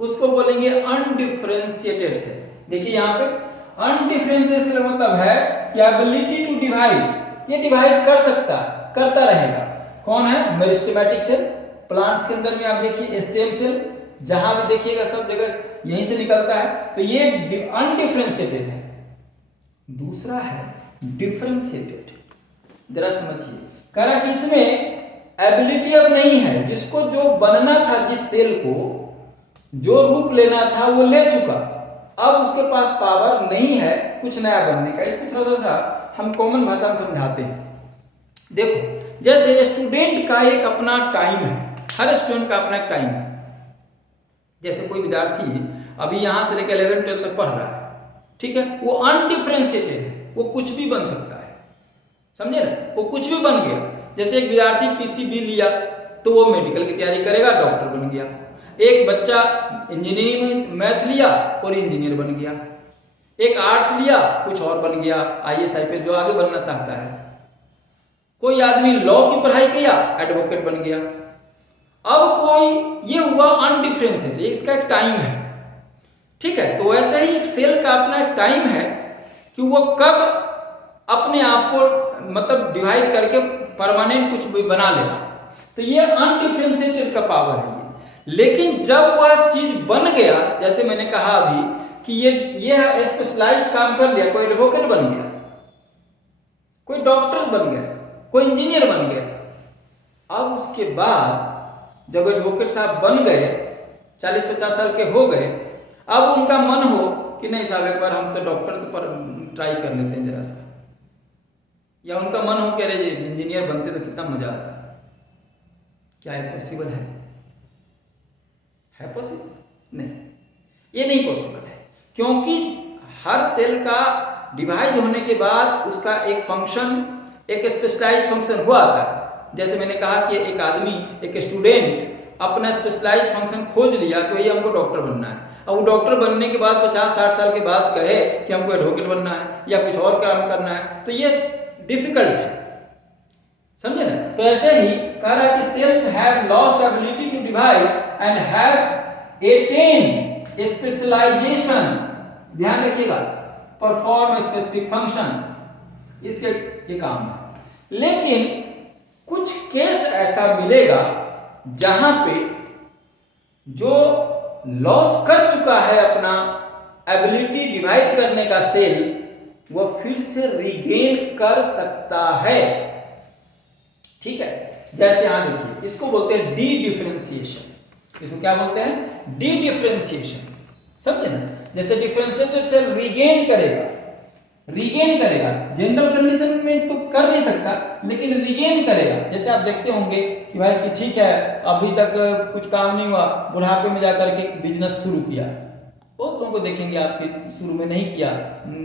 उसको बोलेंगे अनडिफरेंशिएटेड सेल। देखिए यहां पे अनडिफरेंशिएटेड सेल मतलब है कि एबिलिटी टू डिवाइड, ये डिवाइड कर सकता है, करता रहेगा। कौन है? Meristematic cell. प्लांट्स के अंदर में आप देखिए स्टेम सेल, जहां भी देखिएगा सब जगह यहीं से निकलता है, तो ये अनडिफरेंशिएटेड है। दूसरा है डिफरेंशिएटेड। जरा समझिए, कह रहा कि इसमें एबिलिटी अब नहीं है, जिसको जो बनना था, जिस सेल को जो रूप लेना था वो ले चुका, अब उसके पास पावर नहीं है कुछ नया बनने का। इसको थोड़ा सा हम कॉमन भाषा में समझाते हैं। देखो, जैसे स्टूडेंट का एक अपना टाइम है, हर स्टूडेंट का अपना टाइम है। जैसे कोई विद्यार्थी अभी यहां से लेकर 11 12 तक पढ़ रहा है, ठीक है, वो अनडिफरेंशिएटेड है, वो कुछ भी बन सकता है, समझे ना, वो कुछ भी बन गया। जैसे एक विद्यार्थी पीसीबी लिया तो वो मेडिकल की तैयारी करेगा, डॉक्टर बन गया। एक बच्चा इंजीनियरिंग में मैथ लिया और इंजीनियर बन गया। एक आर्ट्स लिया, कुछ और बन गया, आईएएस आईपीएस जो आगे बनना चाहता है। कोई आदमी लॉ की पढ़ाई किया, एडवोकेट बन गया। अब कोई, ये हुआ अनडिफरेंशिएटेड, इसका एक टाइम है, ठीक है। तो वैसे ही एक सेल का अपना एक टाइम है कि वो कब अपने आप को मतलब डिवाइड करके परमानेंट कुछ भी बना लेगा। तो ये अनडिफरेंशिएटेड का पावर है ये। लेकिन जब वह चीज बन गया, जैसे मैंने कहा अभी कि ये स्पेशलाइज काम कर लिया, कोई एडवोकेट बन गया, कोई डॉक्टर्स बन गया, कोई इंजीनियर बन गया। अब उसके बाद जब एडवोकेट साहब बन गए, 40-50 साल के हो गए, अब उनका मन हो कि नहीं साहब एक बार हम तो डॉक्टर पर ट्राई कर लेते हैं जरा सा, या उनका मन हो कि अरे ये इंजीनियर बनते तो कितना मजा आता। क्या ये पॉसिबल है? पॉसिबल? नहीं, ये नहीं पॉसिबल है, क्योंकि हर सेल का डिवाइड होने के बाद उसका एक फंक्शन, एक स्पेशलाइज फंक्शन हुआ था। जैसे मैंने कहा कि एक आदमी, एक स्टूडेंट अपना स्पेशलाइज फंक्शन खोज लिया कि भैया हमको डॉक्टर बनना है। अब वो डॉक्टर बनने के बाद 50-60 साल के बाद कहे कि हमको एडवोकेट बनना है या कुछ और काम करना है, तो ये डिफिकल्ट है, समझे ना। तो ऐसे ही कह रहा है कि cells have lost ability to divide and have attain specialisation, ध्यान रखिएगा, परफॉर्म स्पेसिफिक फंक्शन, इसके ये काम है। लेकिन कुछ केस ऐसा मिलेगा जहां पे जो लॉस कर चुका है अपना एबिलिटी डिवाइड करने का सेल, वह फिर से रिगेन कर सकता है। ठीक है, जैसे यहां देखिए, इसको बोलते हैं डी डिफरेंशिएशन। इसको क्या बोलते हैं? डी डिफरेंशिएशन, समझे ना। जैसे डिफरेंशिएटेड सेल रिगेन करेगा, जनरल कंडीशन में तो कर नहीं सकता, लेकिन रिगेन करेगा। जैसे आप देखते होंगे कि भाई कि ठीक है अभी तक कुछ काम नहीं हुआ, बुढ़ापे में जाकर के बिजनेस शुरू किया, बहुत लोगों को देखेंगे आपके शुरू में नहीं किया,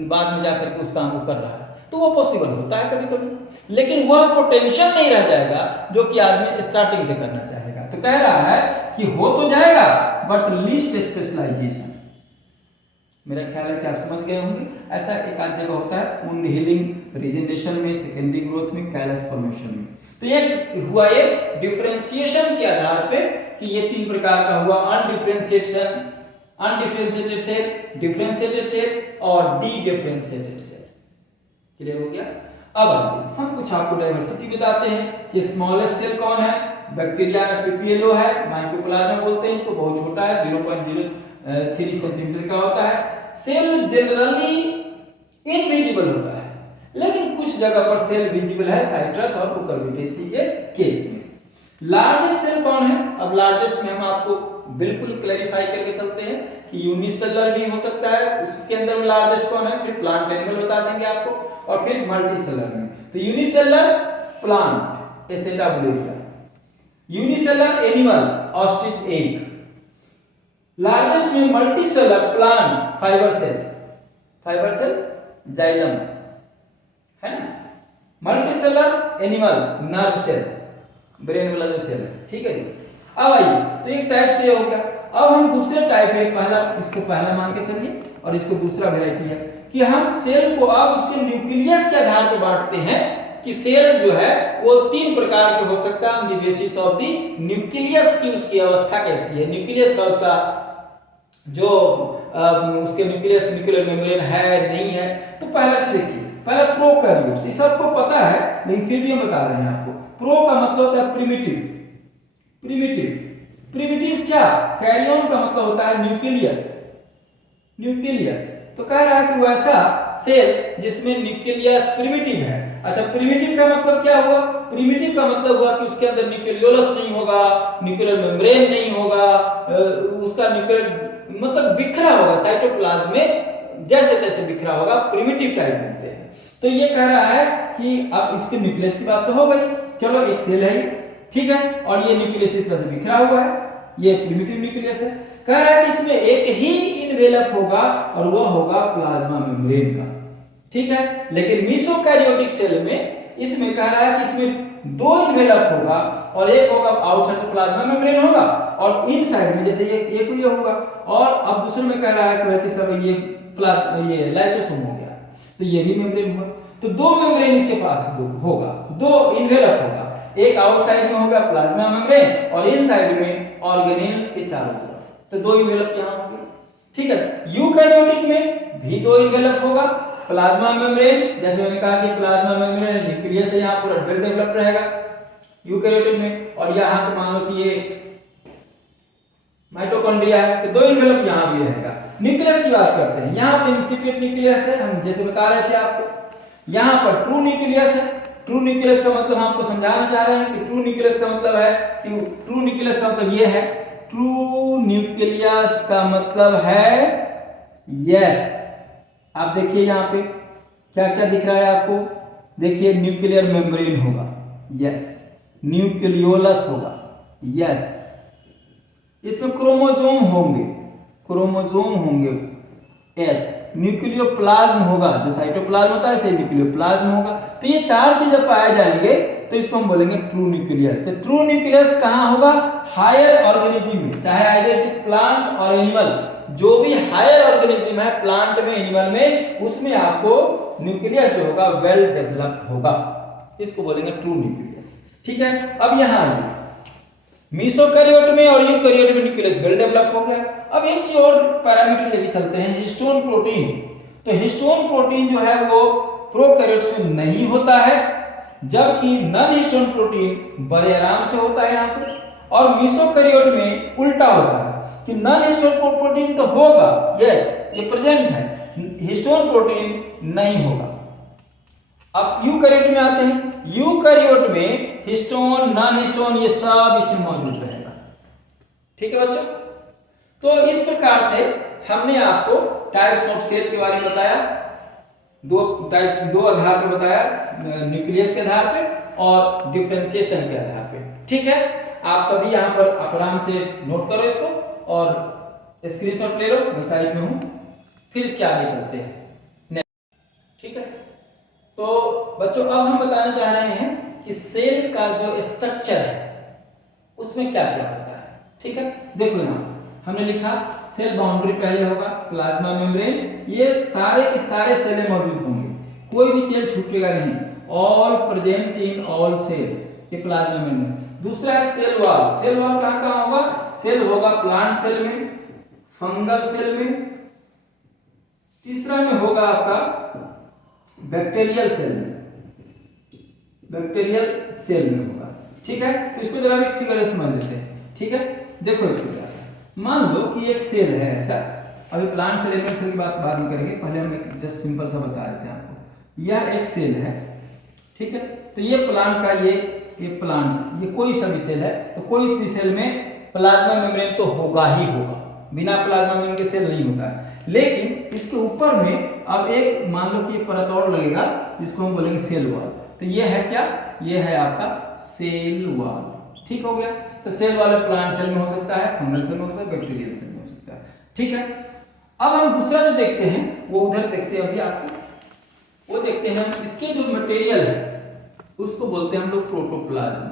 बाद में जाकर के उस काम को कर रहा है, तो वो पॉसिबल होता है कभी कभी, लेकिन वह पोटेंशियल नहीं रह जाएगा जो कि आदमी स्टार्टिंग से करना चाहेगा। तो कह रहा है कि हो तो जाएगा बट लीस्ट स्पेशलाइजेशन। मेरा ख्याल है कि आप समझ गए होंगे। ऐसा एक आध जगह होता है, वुंड हीलिंग, रीजनरेशन में, सेकेंडरी ग्रोथ में, कैलस फॉर्मेशन में। तो ये हुआ ये डिफरेंशिएशन के आधार पे कि ये तीन प्रकार का हुआ, अनडिफरेंशिएटेड सेल, डिफरेंशिएटेड सेल और डी डिफरेंशिएटेड सेल। क्लियर हो गया? अब हम कुछ आपको डाइवर्सिटी बताते हैं कि स्मॉलेस्ट सेल कौन है। बैक्टीरिया में पीपीएलओ है, माइकोप्लाज्मा बोलते हैं इसको, बहुत छोटा है, 0.03 सेंटीमीटर का होता है। सेल जनरली इनविजिबल होता है, लेकिन कुछ जगह पर सेल विजिबल है, साइट्रस और कुकुरबिटेसी के केस में। लार्जेस्ट सेल कौन है? अब लार्जेस्ट में हम आपको बिल्कुल क्लैरिफाई करके चलते हैं कि यूनिसेलुलर भी हो सकता है, उसके अंदर लार्जेस्ट कौन है, फिर प्लांट एनिमल बता देंगे आपको, और फिर मल्टीसेलुलर में। तो unicellular plant acetabularia, unicellular animal ostrich egg, largest में multicellular plant fibre cell xylem, है ना। Multicellular animal nerve cell, brain वाला जो सेल है, ठीक है जी। अब आइए, तो एक टाइप तो ये हो गया। अब हम दूसरे टाइप में, पहला इसको पहला मान के चलिए और इसको दूसरा वैरायटी है कि हम सेल को अब उसके न्यूक्लियस के आधार पर बांटते हैं कि सेल जो है वो तीन प्रकार के हो सकता है on the basis of the nucleus की उसकी अवस्था कैसी है, न्यूक्लियस का उसका जो उसके न्यूक्लियस न्यूक्लियर मेम्ब्रेन है नहीं है। तो पहला से देखिए, पहला प्रोकैरियोट्स, ये सबको पता है लेकिन फिर भी हम बता रहे हैं आपको। प्रो का मतलब होता है प्रिमिटिव, प्रिमिटिव क्या? कैरियन का मतलब होता है न्यूक्लियस। तो कह रहा है कि वो ऐसा सेल जिसमें न्यूक्लियस प्रिमिटिव है। अच्छा, प्रिमिटिव का मतलब क्या हुआ? प्रिमिटिव का मतलब हुआ कि उसके अंदर न्यूक्लियोलस नहीं होगा, न्यूक्लियर मेम्ब्रेन नहीं होगा, उसका न्यूक्लियर मतलब बिखरा होगा, साइटोप्लाज्म में जैसे तैसे बिखरा होगा, प्रिमिटिव टाइप होते हैं। तो ये कह रहा है कि अब इसके न्यूक्लियस की बात तो हो गई, चलो एक सेल है ये, ठीक है, और ये न्यूक्लियस इस तरह से बिखरा हुआ है, ये प्रिमिटिव न्यूक्लियस है। कह रहा है कि इसमें एक ही इन्वेलप होगा और वो होगा प्लाज्मा मेम्ब्रेन का, ठीक है। लेकिन मेसोकैरियोटिक सेल में इसमें कह रहा है कि इसमें दो इन्वेलप होगा और एक होगा आउटसाइड प्लाज्मा मेम्ब्रेन होगा और इनसाइड में जैसे ये होगा, और अब दूसरे में कह रहा है कि सब ये लाइसोसोम हो गया, तो ये भी मेम्ब्रेन हुआ। तो दो मेम्ब्रेन इसके पास होगा, दो इन्वेलप होगा, एक आउटसाइड में होगा प्लाज्मा मेम्ब्रेन और इनसाइड में ऑर्गेनेल्स के चारों तरफ, तो दो इन्वेलप यहां होंगे, ठीक है। यूकैरियोटिक में भी दो इन्वेलप होगा, प्लाज्मा मेम्ब्रेन, जैसे मैंने कहा कि प्लाज्मा मेम्ब्रेन न्यूक्लियस है, यहां पूरा वेल डेवलप रहेगा यूकैरियोटिक में, और यहां पे मान लो कि ये माइटोकॉन्ड्रिया है, तो दो इन्वेलप यहां भी रहेगा। न्यूक्लियस की बात करते हैं, यहां पे इंसिपिएंट न्यूक्लियस है, हम जैसे बता रहे थे आपको। यहां पर ट्रू न्यूक्लियस है। ट्रू न्यूक्लियस का मतलब हम आपको समझाना चाह रहे हैं कि ट्रू न्यूक्लियस का मतलब है कि ट्रू न्यूक्लियस का मतलब ये है, ट्रू न्यूक्लियस का मतलब है यस। आप देखिए यहां पे क्या क्या दिख रहा है आपको, देखिए न्यूक्लियर मेम्ब्रेन होगा, यस। न्यूक्लियोलस होगा, यस। इसमें क्रोमोसोम होंगे, क्रोमोसोम होंगे, यस। न्यूक्लियोप्लाज्म होगा, जो साइटोप्लाज्म होता है ऐसे न्यूक्लियोप्लाज्म होगा। तो ये चार चीजें पाए जाएंगे तो इसको हम बोलेंगे ट्रू न्यूक्लियस। तो ट्रू न्यूक्लियस कहाँ होगा? हायर ऑर्गेनिज्म में, चाहे आइदर इट इज प्लांट और एनिमल, जो भी हायर ऑर्गेनिज्म है प्लांट में एनिमल में, उसमें आपको न्यूक्लियस जो होगा वेल डेवलप्ड होगा, इसको बोलेंगे ट्रू न्यूक्लियस। ठीक है, अब यहां आइए, मीसोकैरियोट में और यूकैरियोट में न्यूक्लियस वेल डेवलप हो गया। अब एक चीज और पैरामीटर लेके चलते हैं, हिस्टोन प्रोटीन। तो हिस्टोन प्रोटीन जो है वो प्रोकैरियोट्स में नहीं होता है, जबकि नॉन हिस्टोन प्रोटीन बड़े आराम से होता है यहाँ पे। और मीसोकैरियोट में उल्टा होता है कि नॉन हिस्टोन प्रोटीन तो होगा, यस ये प्रेजेंट है, हिस्टोन प्रोटीन नहीं होगा। अब यूकैरियोट में आते हैं, यूकैरियोट में हिस्टोन नॉन हिस्टोन ये सब इसमें मौजूद रहेगा। ठीक है बच्चों, तो इस प्रकार से हमने आपको टाइप्स ऑफ सेल के बारे में बताया, दो आधार पर बताया, न्यूक्लियस के आधार पे और डिफरेंशिएशन के आधार पे। ठीक है, आप सभी यहां पर आराम से नोट करो इसको और स्क्रीनशॉट ले लो, मैं साइड में हूं, फिर इसके आगे चलते हैं। ठीक है, तो बच्चों अब हम बताना चाह रहे हैं कि सेल का जो स्ट्रक्चर है उसमें क्या क्या होता है। ठीक है, देखो यहां हमने लिखा सेल बाउंड्री पहले होगा, प्लाज्मा मेम्ब्रेन, ये सारे के सारे सेल मौजूद होंगे, कोई भी सेल छूटेगा नहीं, all present in all cell, ये प्लाज्मा मेम्ब्रेन। दूसरा है सेल वॉल, सेल वॉल कहां कहां होगा? सेल होगा प्लांट सेल में, फंगल सेल में, तीसरा में होगा आपका बैक्टीरियल सेल में, बैक्टीरियल सेल में होगा। ठीक है, तो इसको जरा भी फिगर से समझ लेते हैं। ठीक है, देखो इसको जरा सा, मान लो कि एक सेल है ऐसा, अभी प्लांट सेल एनिमल सेल की बात बाद में करेंगे, पहले हम एक जस्ट सिंपल सा बता देते हैं आपको। यह एक सेल है, ठीक है, तो ये प्लांट का ये प्लांट्स, ये कोई सा भी सेल है, तो कोई भी सेल में प्लाज्मा मेम्ब्रेन तो होगा ही होगा, बिना प्लाज्मा मेम्ब्रेन के सेल नहीं होता है। लेकिन इसके ऊपर में अब एक मान लो कि परत और लगेगा जिसको हम बोलेंगे सेल वॉल। तो ये है क्या? ये है आपका सेल वॉल। ठीक हो गया, तो सेल वाले प्लांट सेल में हो सकता है, फंगल सेल में हो सकता है, बैक्टीरियल सेल में हो सकता है। ठीक है, अब हम दूसरा जो देखते हैं वो उधर देखते हैं, अभी आपको वो देखते हैं हम, इसके जो मटेरियल है उसको बोलते हैं हम लोग प्रोटोप्लाज्म,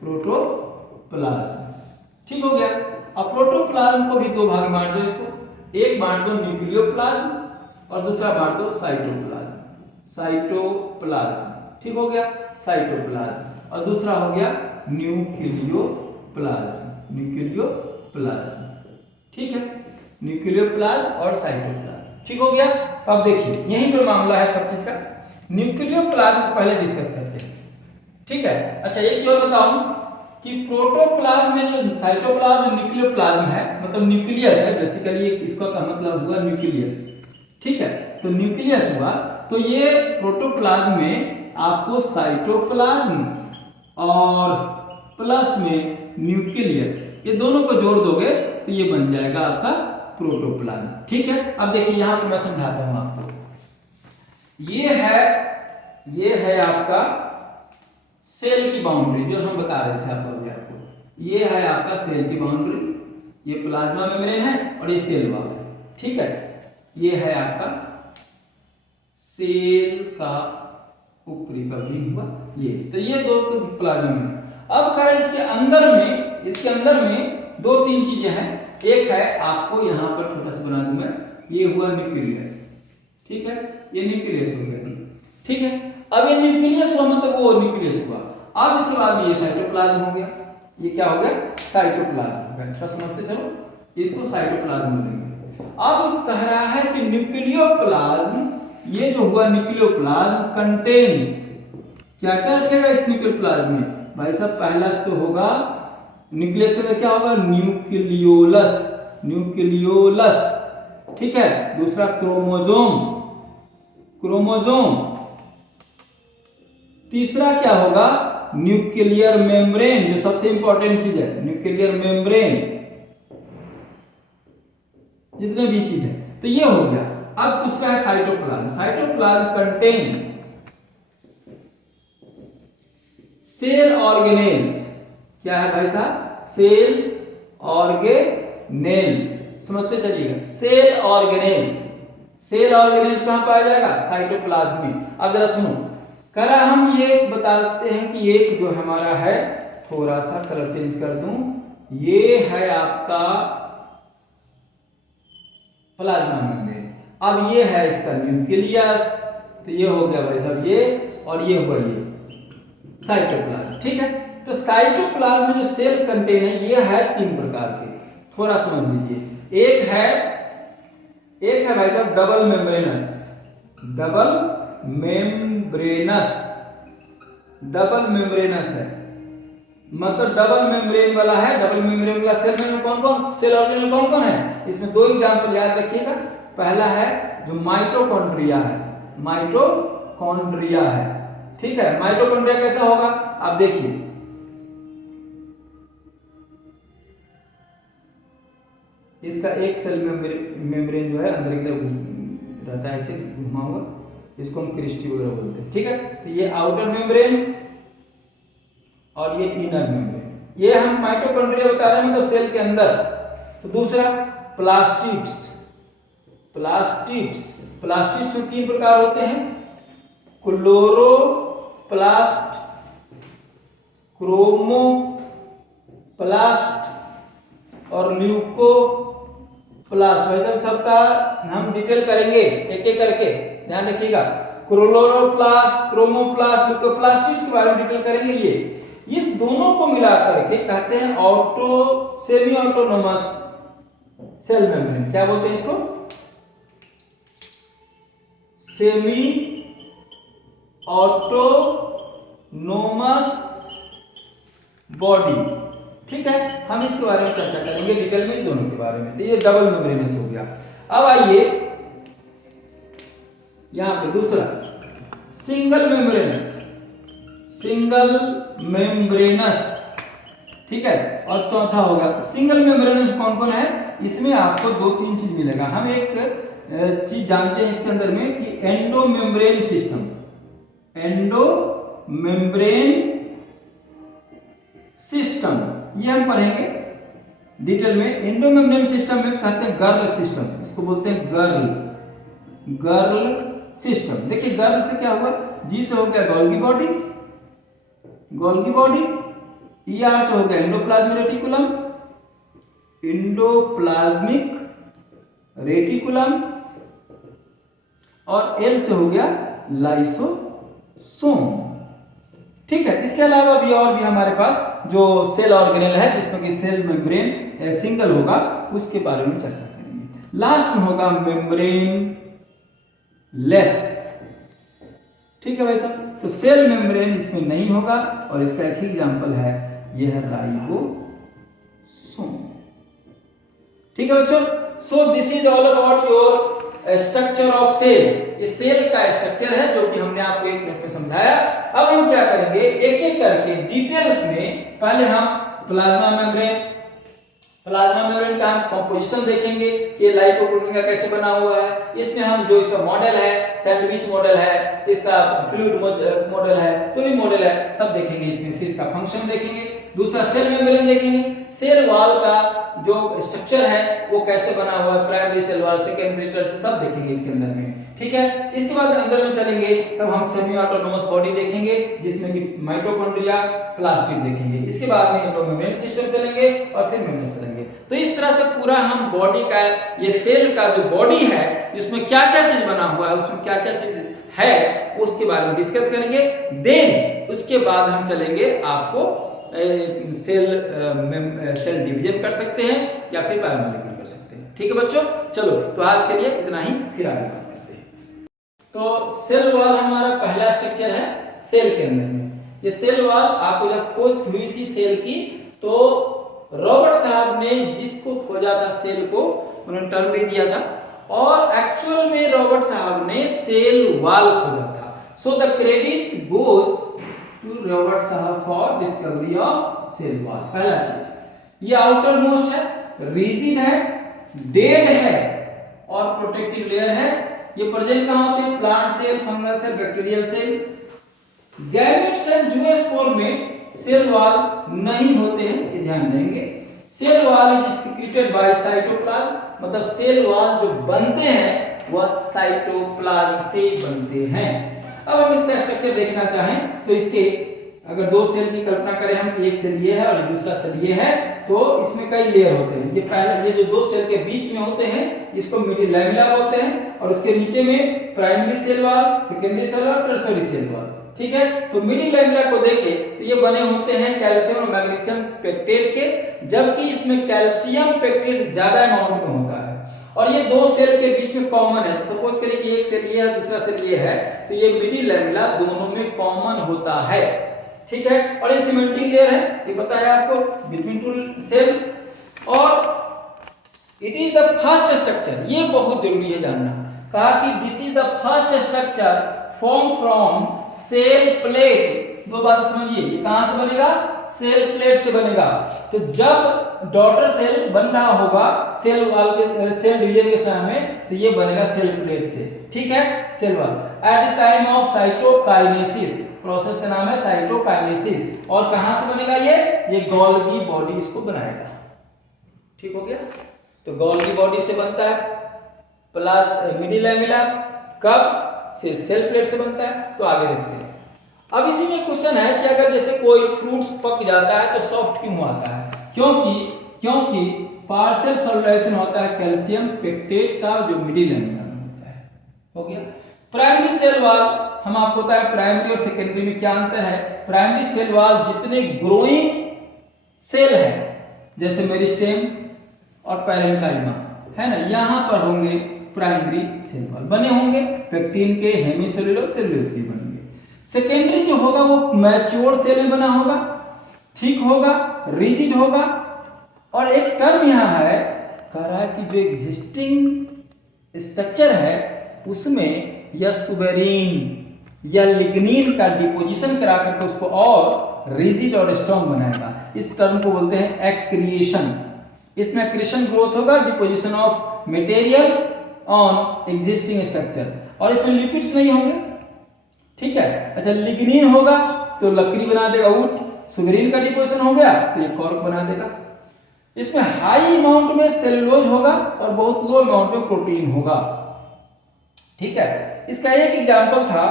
प्रोटोप्लाज्म। ठीक हो गया, अब प्रोटोप्लाज्म को भी दो भाग में बांट दो, इसको एक बांट दो न्यूक्लियोप्लाज्म और दूसरा बांट दो साइटोप्लाज्म, साइटोप्लाज्म। ठीक हो गया, साइटोप्लाज्म, और दूसरा हो गया न्यूक्लियोप्लाज्म, न्यूक्लियोप्लाज्म। ठीक है, न्यूक्लियोप्लाज्म और साइटोप्लाज्म। ठीक हो गया, तो अब देखिए यहीं पर मामला है सब चीज का। न्यूक्लियोप्लाज्म को पहले डिस्कस करते हैं। ठीक है, अच्छा एक चीज और बताऊं कि प्रोटोप्लाज्म में जो साइटोप्लाज्म न्यूक्लियोप्लाज्म है, मतलब न्यूक्लियस है बेसिकली, इसका का मतलब हुआ न्यूक्लियस। ठीक है, तो न्यूक्लियस हुआ, तो ये प्रोटोप्लाज्म में आपको साइटोप्लाज्म और प्लस में न्यूक्लियस, ये दोनों को जोड़ दोगे तो ये बन जाएगा आपका प्रोटोप्लाज्म। ठीक है, अब देखिए यहां पर मैं समझाता हूं आपको। ये है आपका सेल की बाउंड्री जो हम बता रहे थे आपको, ये है आपका सेल की बाउंड्री, ये प्लाज्मा मेम्ब्रेन है और ये सेल वॉल है। ठीक है, ये है आपका सेल का ऊपरी का भी हुआ ये, तो ये दो तो प्लाज्मा में। अब क्या है इसके अंदर में दो तीन चीजें हैं। एक है आपको यहां पर छोटा सा बना दूं मैं, ये हुआ न्यूक्लियस। ठीक है, ये न्यूक्लियस हो गया। ठीक है, अब ये न्यूक्लियस हुआ मतलब वो न्यूक्लियस हुआ। अब इसके बाद में ये साइटोप्लाज्म हो गया, ये क्या हो गया? साइटोप्लाज्म। थोड़ा समझते चलो, इसको साइटोप्लाज्म बोलेंगे। अब कह रहा है कि न्यूक्लियोप्लाज्म, ये जो हुआ न्यूक्लियोप्लाज्म कंटेन्स, क्या क्या रखेगा इस न्यूक्लियोप्लाज्म में? भाई साहब पहला तो होगा न्यूक्लियस का क्या होगा? Nucleolus, nucleolus. ठीक है, दूसरा क्रोमोसोम, क्रोमोसोम। तीसरा क्या होगा? न्यूक्लियर मेम्ब्रेन, जो सबसे इंपॉर्टेंट चीज है, न्यूक्लियर मेम्ब्रेन, जितने भी चीज है, तो ये हो गया। अब दूसरा है cytoplasm, cytoplasm contains cell organelles. क्या है भाई साहब? सेल ऑर्गेनेल्स, समझते चलिएगा। सेल ऑर्गेनेल्स, सेल ऑर्गेनेल्स कहां पाया जाएगा? साइटोप्लाज्म में। अब जरा सुनो, करा हम ये बताते हैं कि एक जो हमारा है, थोड़ा सा कलर चेंज कर दूं, ये है आपका प्लाज्मा मेम्ब्रेन। अब ये है इसका न्यूक्लियस, तो ये हो गया भाई साहब ये, और ये हुआ ये साइटोप्लाज्म। ठीक है, तो साइटोप्लाज्म में जो सेल कंटेन है ये है 3 प्रकार के, थोड़ा समझ लीजिए। एक है भाई साहब double membranous, double membranous, double membranous है, मतलब डबल मेम्ब्रेन वाला है। डबल मेम्ब्रेन वाला सेल में कौन कौन, सेल ऑर्गेनेल कौन कौन है? इसमें 2 एग्जांपल याद रखिएगा। पहला है जो माइटोकॉन्ड्रिया है, माइटोकॉन्ड्रिया है। ठीक है, माइटोकॉन्ड्रिया कैसा होगा आप देखिए, इसका एक सेल मेम्ब्रेन जो है अंदर की तरफ रहता है, ऐसे घुमा हुआ, इसको हम क्रिस्टी वगैरह बोलते हैं। ठीक है, तो ये आउटर मेम्ब्रेन और ये इनर मेम्ब्रेन, ये हम माइटोकॉन्ड्रिया बता रहे हैं, मतलब सेल के अंदर। तो दूसरा प्लास्टिड्स, प्लास्टिड्स, प्लास्टिड्स में 3 प्रकार होते हैं, क्लोरोप्लास्ट, क्रोमोप्लास्ट और ल्यूकोप्लास्ट। भाई साहब सबका हम डिटेल करेंगे एक एक करके, ध्यान रखिएगा। क्लोरोप्लास्ट, क्रोमोप्लास्ट, ल्यूकोप्लास्टिड्स के बारे में डिटेल करेंगे। ये इस दोनों को मिला करके कहते हैं auto semi autonomous cell membrane. क्या बोलते हैं इसको? Semi autonomous body. ठीक है, हम इसके बारे में चर्चा करेंगे डिटेल में, इस दोनों के बारे में। तो ये डबल मेम्ब्रेनस हो गया। अब आइए यहां पे दूसरा सिंगल मेम्ब्रेनस, सिंगल मेम्ब्रेनस। ठीक है, और चौथा होगा सिंगल मेम्ब्रेनस। कौन कौन है इसमें? आपको 2-3 चीज मिलेगा। हम एक चीज जानते हैं इसके अंदर में कि endo membrane system, endo membrane system, ये हम पढ़ेंगे डिटेल में। एंडो मेम्ब्रेन सिस्टम में कहते हैं गर्ल सिस्टम, इसको बोलते हैं गर्ल, गर्ल सिस्टम। देखिए गर्ल से क्या हुआ, जी से हो गया Golgi body, Golgi body, ER से हो गया एंडोप्लाज्मिक रेटिकुलम, एंडोप्लाज्मिक रेटिकुलम, और एल से हो गया लाइसोसोम। ठीक है, इसके अलावा भी और भी हमारे पास जो सेल ऑर्गेनेल है जिसमें कि सेल मेम्ब्रेन सिंगल होगा, उसके बारे में चर्चा करेंगे। लास्ट में होगा मेम्ब्रेन लेस। ठीक है भाई साहब, तो सेल मेम्ब्रेन इसमें नहीं होगा, और इसका एक ही एग्जांपल है, यह है राइबोसोम। ठीक है बच्चों, so this is all about your structure of cell. ये सेल का स्ट्रक्चर है जो कि हमने आपको एक मिनट में समझाया। अब हम क्या करेंगे, एक एक करके डिटेल्स में, पहले हम प्लाज्मा मेम्ब्रेन, प्लाज्मा मेम्ब्रेन का हम कंपोजिशन देखेंगे कि लाइपोप्रोटीन का कैसे बना हुआ है। इसमें हम जो इसका मॉडल है, सैंडविच मॉडल है, इसका फ्लूइड मॉडल है, तो भी मॉडल है, सब देखेंगे इसमें। फिर इसका फंक्शन देखेंगे। दूसरा सेल मेम्ब्रेन देखेंगे, सेल वॉल का जो स्ट्रक्चर है वो कैसे बना हुआ है, प्राइमरी सेल वॉल, सेकेंडरी से सब देखेंगे इसके अंदर में। ठीक है, इसके बाद अंदर में चलेंगे तब हम सेमी ऑटोनोमस बॉडी देखेंगे जिसमें कि माइटोकॉन्ड्रिया, प्लास्टिड देखेंगे। इसके बाद में एंडोमेम्ब्रेन सिस्टम चलेंगे और फिर मेम्ब्रेन चलेंगे। तो इस तरह से पूरा हम बॉडी का, ये सेल का जो बॉडी है इसमें क्या क्या चीज बना हुआ है, उसमें क्या क्या चीज है, उसके बारे में डिस्कस करेंगे। देन उसके बाद हम चलेंगे, आपको सेल डिवीजन कर सकते हैं या फिर बायोमोलिक्यूल कर सकते हैं। ठीक है बच्चों, चलो तो आज के लिए इतना ही, फिर आगे बात करते हैं। तो सेल वॉल हमारा पहला स्ट्रक्चर है सेल के अंदर में। ये सेल वॉल आपको जब खोज हुई थी सेल की, तो रॉबर्ट साहब ने जिसको खोजा था सेल को, उन्होंने टर्म दे दिया था, और एक्चुअल में रॉबर्ट साहब ने सेल वॉल खोजा था। So the credit goes to Robert साहब for discovery of cell wall. पहला चीज, ये आउटर मोस्ट है, रिजिड है, डेड है और प्रोटेक्टिव लेयर है। ये प्रेजेंट कहां होते हैं, plant cell, fungal cell, bacterial cell, gametes and zoospore में सेल वॉल नहीं होते हैं, ये ध्यान देंगे। Cell wall is secreted by cytoplasm, मतलब सेल वॉल जो बनते हैं वह साइटोप्लाज्म से बनते हैं। अब हम इसका स्ट्रक्चर देखना चाहें तो इसके अगर दो सेल की कल्पना करें हम, एक सेल ये है और दूसरा सेल ये है, तो इसमें कई लेयर होते हैं। ये पहला, ये जो दो सेल के बीच में होते हैं इसको मिडिल लैमेला बोलते हैं, और उसके नीचे में primary cell wall, secondary cell wall, tertiary cell wall. ठीक है, तो मिडिल लैमेला को देखें तो ये बने होते हैं कैल्शियम और मैग्नीशियम पेक्टेट के, जबकि इसमें कैल्शियम पेक्टेट ज्यादा अमाउंट में होता है, और ये दो सेल के बीच में कॉमन है। सपोज करें कि एक सेल ये है दूसरा सेल ये है, तो ये मिडिल लैमेला दोनों में कॉमन होता है। ठीक है, और ये सीमेंटिंग लेयर है, ये पता है आपको, बिटवीन टू सेल्स, और it is the first structure, ये बहुत जरूरी है जानना, कहा कि this is the first structure form from cell plate. दो बात समझिए, ये कहां से बनेगा, सेल प्लेट से बनेगा। तो जब डॉटर सेल बन रहा होगा सेल वॉल के, सेल डिवीजन के समय में, तो ये बनेगा सेल प्लेट से। ठीक है, cell wall at the time of cytokinesis, process का नाम है साइटोकाइनेसिस, और कहां से बनेगा ये गोल्गी बॉडी इसको बनाएगा। ठीक हो गया, तो गोल्गी बॉडी से बनता है मिडिल लैमेला, कब से सेल प्लेट से बनता है। तो आगे देखते हैं। अब इसी में क्वेश्चन है कि अगर जैसे कोई फ्रूट्स पक जाता है तो सॉफ्ट क्यों आता है, क्योंकि पार्शियल सॉल्यूशन होता है कैल्शियम पेक्टेट का जो मिडिल लैमेला में होता है। हो गया। प्राइमरी सेल वॉल, हम आपको पता है प्राइमरी और सेकेंडरी में क्या अंतर है। प्राइमरी सेल वॉल जितने ग्रोइंग सेल है जैसे मेरिस्टेम और पैरेन्काइमा है ना, यहां पर होंगे प्राइमरी सेल वॉल बने होंगे, पेक्टिन के, हेमीसेलुलर, सेलुलोज के बनेंगे। सेकेंडरी जो होगा वो मैच्योर सेल में बना होगा, थिक होगा, रिजिड होगा, और एक टर्म यहां है कह रहा है कि जो एग्जिस्टिंग स्ट्रक्चर है उसमें या सुबेरीन या लिग्निन का डिपोजिशन करा करके उसको और रिजिड और स्ट्रॉन्ग बनाएगा। इस टर्म को बोलते हैं एक्रिएशन। इसमें एक्रिएशन ग्रोथ होगा, deposition of material on existing structure, और इसमें लिपिड्स नहीं होंगे। ठीक है, अच्छा लिग्निन होगा तो लकड़ी बना देगा वुड, सुबेरीन का डिपोजिशन हो गया तो ये कॉर्क बना देगा। इसमें हाई अमाउंट में सेलुलोज होगा और बहुत लो अमाउंट में प्रोटीन होगा। ठीक है, इसका एक एग्जांपल था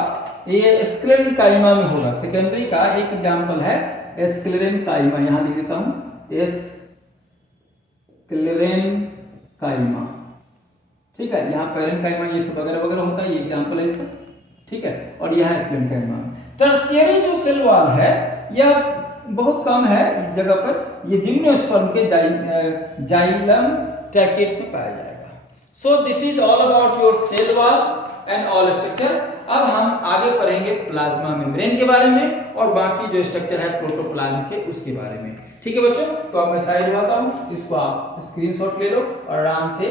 ये स्क्लेरेनकाइमा में होगा। सेकेंडरी का एक एग्जांपल है स्क्लेरेनकाइमा, यहां लिख देता हूं स्क्लेरेनकाइमा। ठीक है, यहाँ पैरेन्काइमा ये सब वगैरह वगैरह होता है, ये एग्जांपल है इसका। ठीक है, और यहाँ स्क्लेरेनकाइमा। टर्शियरी जो सेल वॉल है यह बहुत कम है जगह पर, ये जिम्नोस्पर्म के जाइलम ट्रैकेट्स में पाया जाएगा। So this is all about your cell wall and all structure. अब हम आगे पढ़ेंगे प्लाज्मा मेम्ब्रेन के बारे में और बाकी जो स्ट्रक्चर है प्रोटोप्लाज्म के उसके बारे में। ठीक है बच्चों, तो अब मैं साइड लगाता हूं, इसको आप स्क्रीनशॉट ले लो और आराम से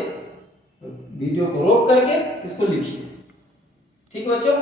वीडियो को रोक करके इसको लिखिए। ठीक है बच्चों।